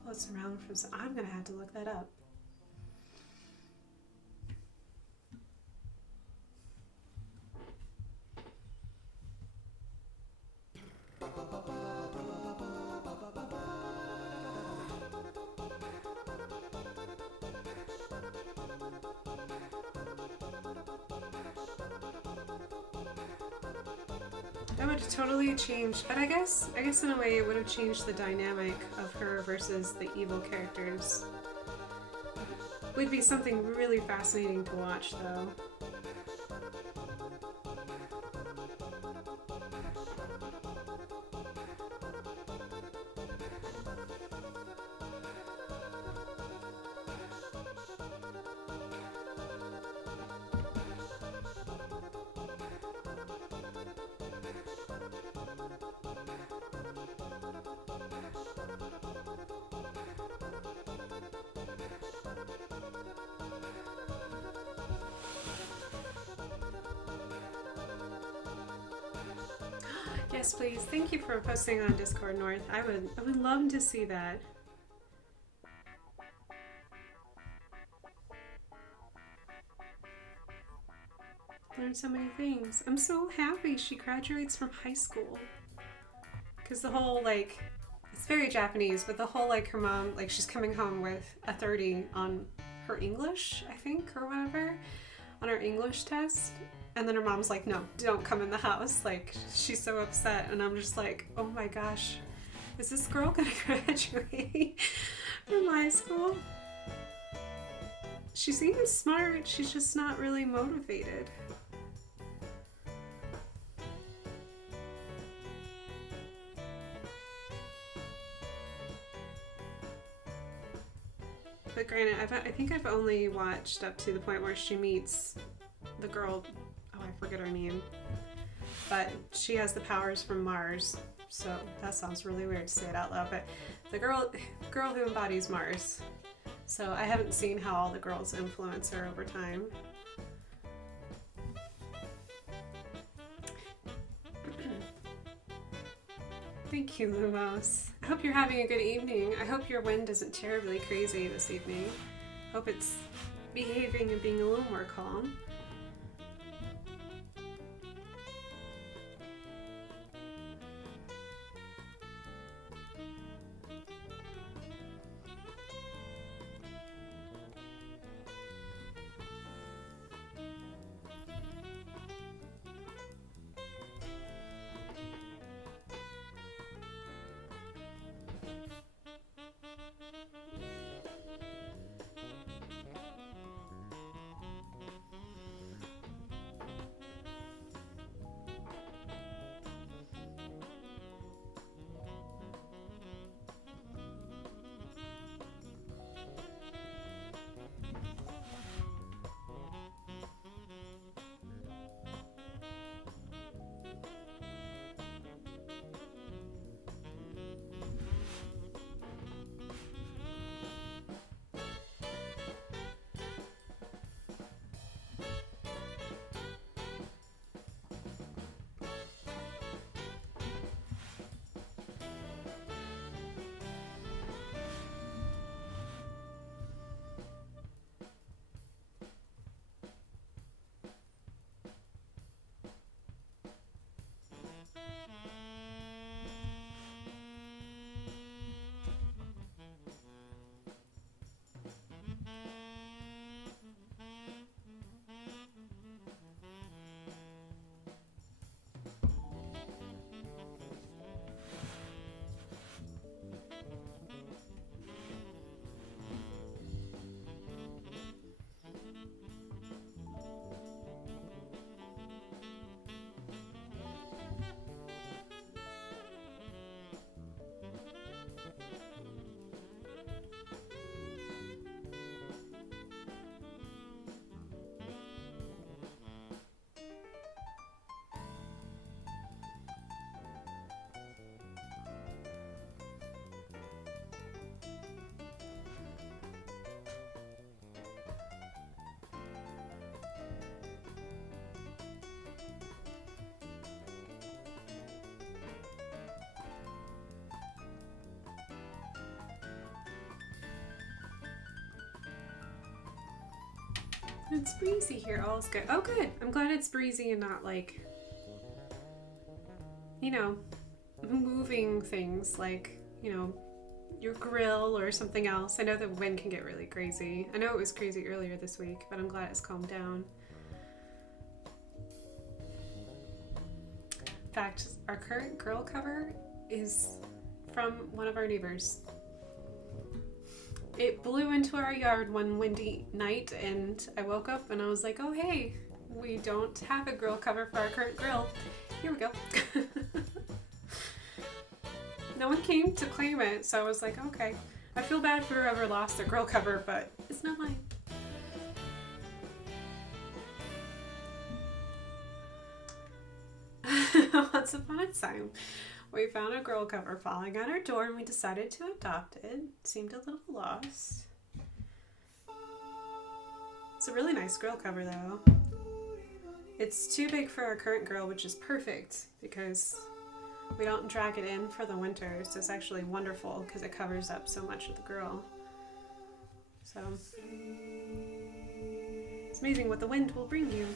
What's around from, I'm gonna have to look that up. That would totally change, but I guess in a way it would have changed the dynamic of her versus the evil characters. Would be something really fascinating to watch, though. Yes, please. Thank you for posting on Discord, North. I would love to see that. learned so many things. I'm so happy she graduates from high school. Because the whole, like, it's very Japanese, but the whole, like, her mom, like, she's coming home with a 30 on her English, I think, or whatever, on her English test. And then her mom's like, no, don't come in the house. Like, she's so upset. And I'm just like, oh my gosh, is this girl gonna graduate from high school? She seems smart, she's just not really motivated. But granted, I think I've only watched up to the point where she meets the girl, oh, I forget her name, but she has the powers from Mars, so that sounds really weird to say it out loud, but the girl who embodies Mars. So I haven't seen how all the girls influence her over time. Thank you, Lumos. I hope you're having a good evening. I hope your wind isn't terribly crazy this evening. Hope it's behaving and being a little more calm. It's breezy here, all's good. Oh good, I'm glad it's breezy and not like, you know, moving things like, you know, your grill or something else. I know the wind can get really crazy. I know it was crazy earlier this week, but I'm glad it's calmed down. In fact, our current grill cover is from one of our neighbors. It blew into our yard one windy night and I woke up and I was like, oh hey, we don't have a grill cover for our current grill. Here we go. No one came to claim it, so I was like, okay. I feel bad for whoever lost their grill cover, but it's not mine. Once upon a time, we found a grill cover falling on our door and we decided to adopt it. Seemed a little lost. It's a really nice grill cover though. It's too big for our current grill, which is perfect because we don't drag it in for the winter. So it's actually wonderful because it covers up so much of the grill. So it's amazing what the wind will bring you.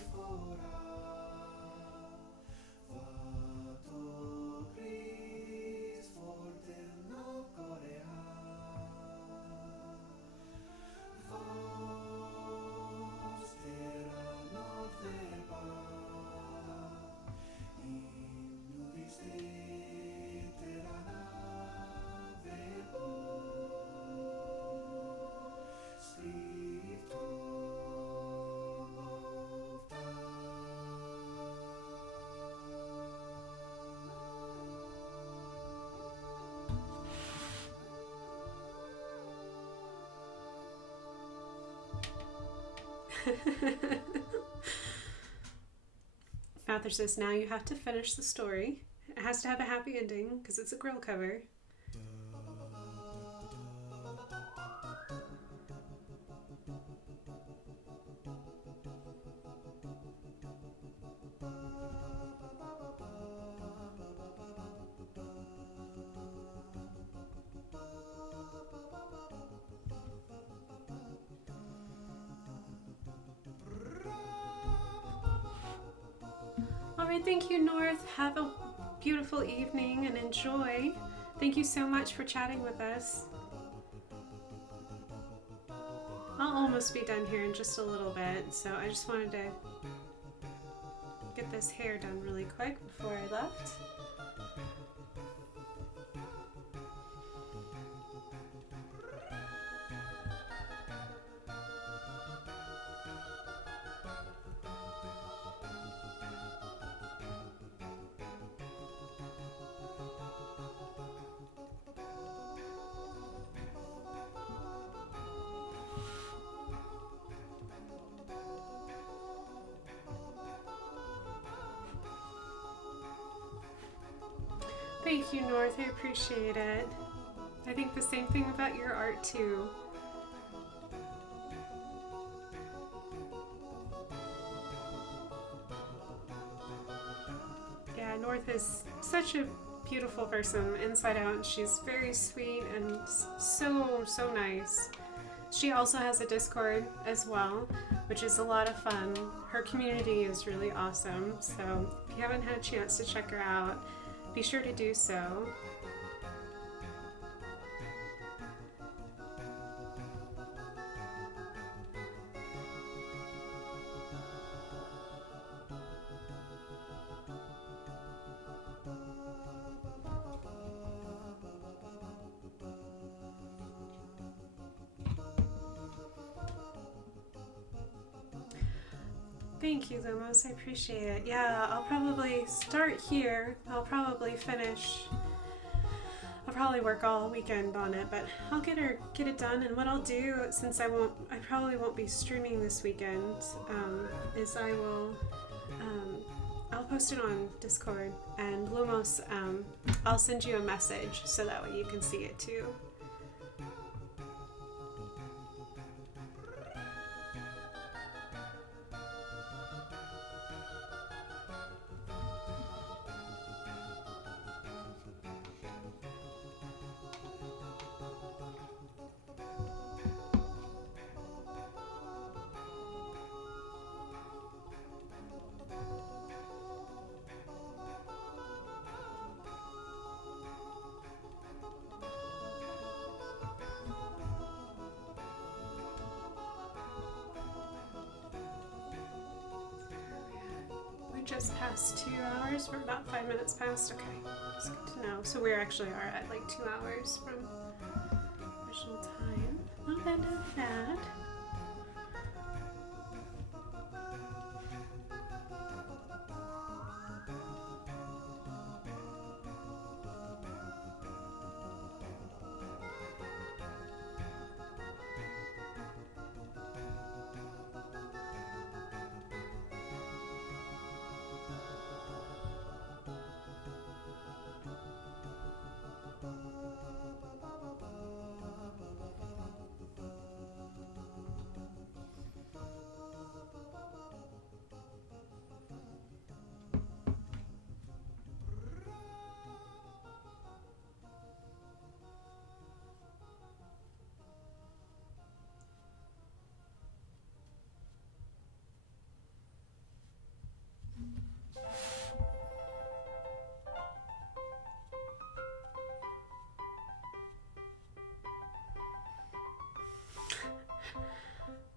Mather says, now you have to finish the story. It has to have a happy ending because it's a grill cover. All right, thank you, North. Have a beautiful evening and enjoy. Thank you so much for chatting with us. I'll almost be done here in just a little bit, so I just wanted to get this hair done really quick before I left. Thank you, North. I appreciate it. I think the same thing about your art, too. Yeah, North is such a beautiful person inside out. She's very sweet and so nice. She also has a Discord as well, which is a lot of fun. Her community is really awesome, so if you haven't had a chance to check her out, be sure to do so. Thank you, Lumos. I appreciate it. Yeah, I'll probably start here. I'll probably work all weekend on it, but I'll get it done. And what I'll do, since I probably won't be streaming this weekend, is I'll post it on Discord, and Lumos, I'll send you a message so that way you can see it too. Just past 2 hours. We're about 5 minutes past. Okay, that's good to know. So we actually are at like 2 hours from original time. Not bad, not bad.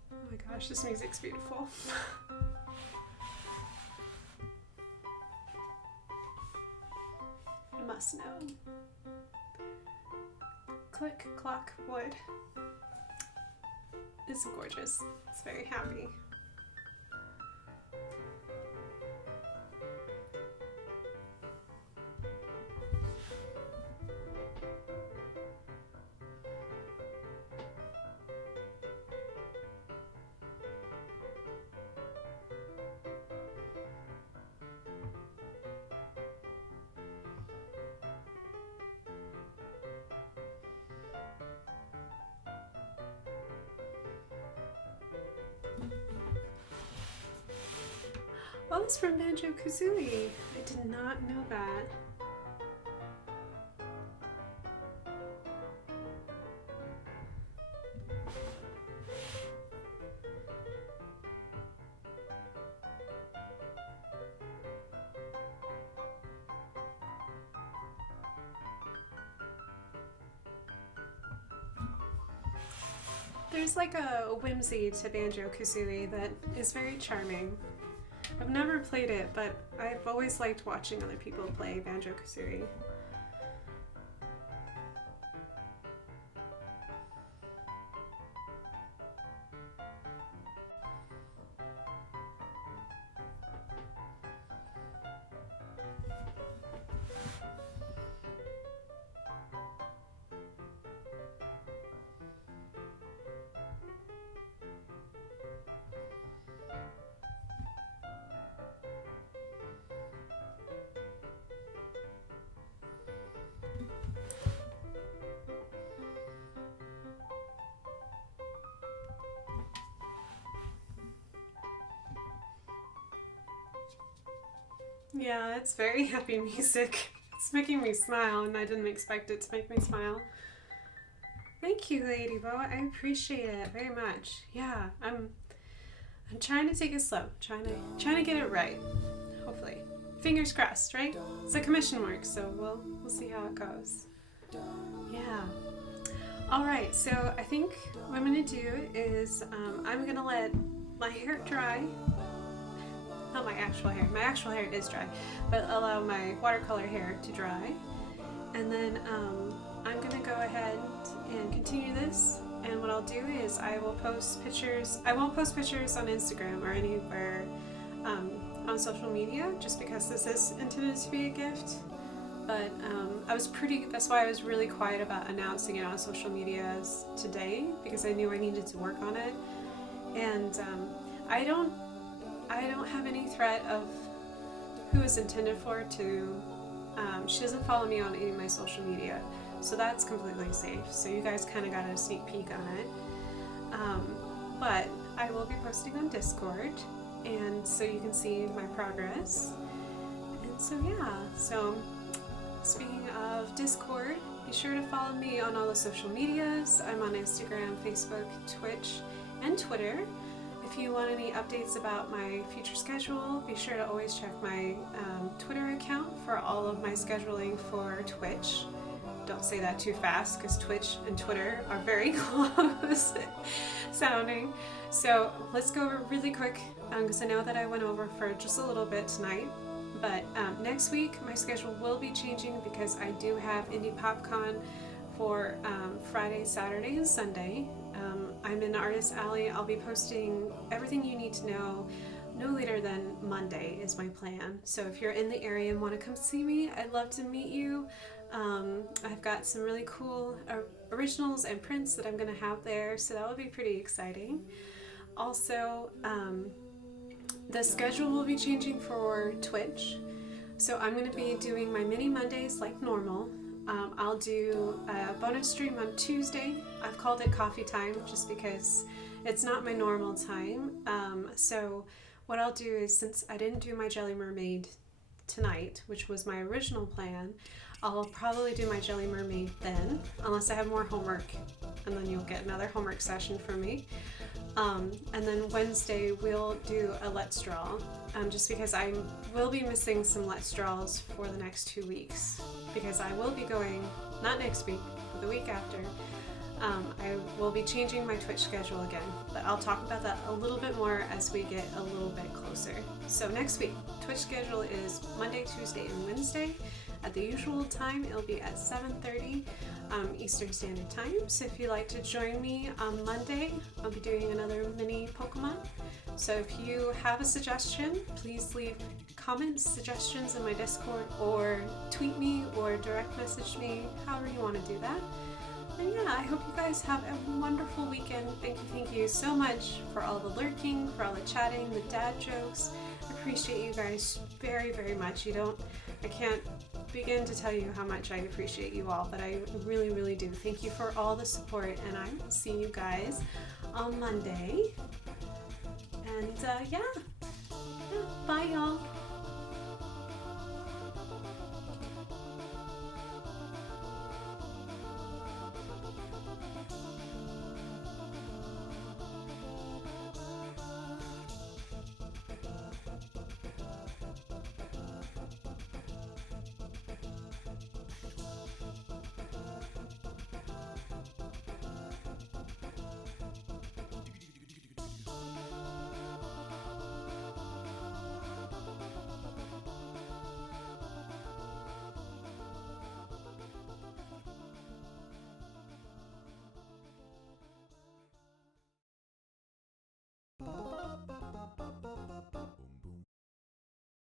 Oh my gosh, this music's beautiful. I must know. Click, clock, wood. It's gorgeous. It's very happy. Oh, it's from Banjo-Kazooie. I did not know that. There's like a whimsy to Banjo-Kazooie that is very charming. I've never played it, but I've always liked watching other people play Banjo-Kazooie. Yeah, it's very happy music. It's making me smile, and I didn't expect it to make me smile. Thank you, Ladybug. I appreciate it very much. Yeah, I'm trying to take it slow. Trying to get it right. Hopefully. Fingers crossed, right? It's a commission work, so we'll see how it goes. Yeah. All right, so I think what I'm gonna do is I'm gonna let my hair dry. Not my actual hair. My actual hair is dry, but allow my watercolor hair to dry. And then I'm gonna go ahead and continue this. And what I'll do is I will post pictures. I won't post pictures on Instagram or anywhere on social media, just because this is intended to be a gift. But that's why I was really quiet about announcing it on social media today, because I knew I needed to work on it. And I don't have any threat of who it's intended for to. She doesn't follow me on any of my social media, so that's completely safe. So you guys kind of got a sneak peek on it. But I will be posting on Discord, and so you can see my progress. And so yeah, so speaking of Discord, be sure to follow me on all the social medias. I'm on Instagram, Facebook, Twitch, and Twitter. If you want any updates about my future schedule, be sure to always check my Twitter account for all of my scheduling for Twitch. Don't say that too fast, because Twitch and Twitter are very close sounding. So let's go over really quick, because I know that I went over for just a little bit tonight. But next week my schedule will be changing, because I do have Indie PopCon for Friday, Saturday, and Sunday. I'm in Artist Alley. I'll be posting everything you need to know no later than Monday is my plan. So if you're in the area and want to come see me, I'd love to meet you. I've got some really cool originals and prints that I'm going to have there, so that will be pretty exciting. Also, the schedule will be changing for Twitch. So I'm going to be doing my mini Mondays like normal. I'll do a bonus stream on Tuesday. I've called it coffee time just because it's not my normal time. So what I'll do is, since I didn't do my Jelly Mermaid tonight, which was my original plan, I'll probably do my Jelly Mermaid then, unless I have more homework, and then you'll get another homework session from me. And then Wednesday we'll do a Let's Draw, just because I will be missing some Let's Draws for the next 2 weeks, because I will be going, not next week, but the week after. I will be changing my Twitch schedule again, but I'll talk about that a little bit more as we get a little bit closer. So next week, Twitch schedule is Monday, Tuesday, and Wednesday. At the usual time, it'll be at 7:30 Eastern Standard Time. So if you'd like to join me on Monday, I'll be doing another mini Pokemon. So if you have a suggestion, please leave comments, suggestions in my Discord, or tweet me or direct message me, however you want to do that. And yeah, I hope you guys have a wonderful weekend. Thank you so much for all the lurking, for all the chatting, the dad jokes. I appreciate you guys very, very much. I can't begin to tell you how much I appreciate you all, but I really, really do. Thank you for all the support, and I will see you guys on Monday. And yeah, Bye, y'all.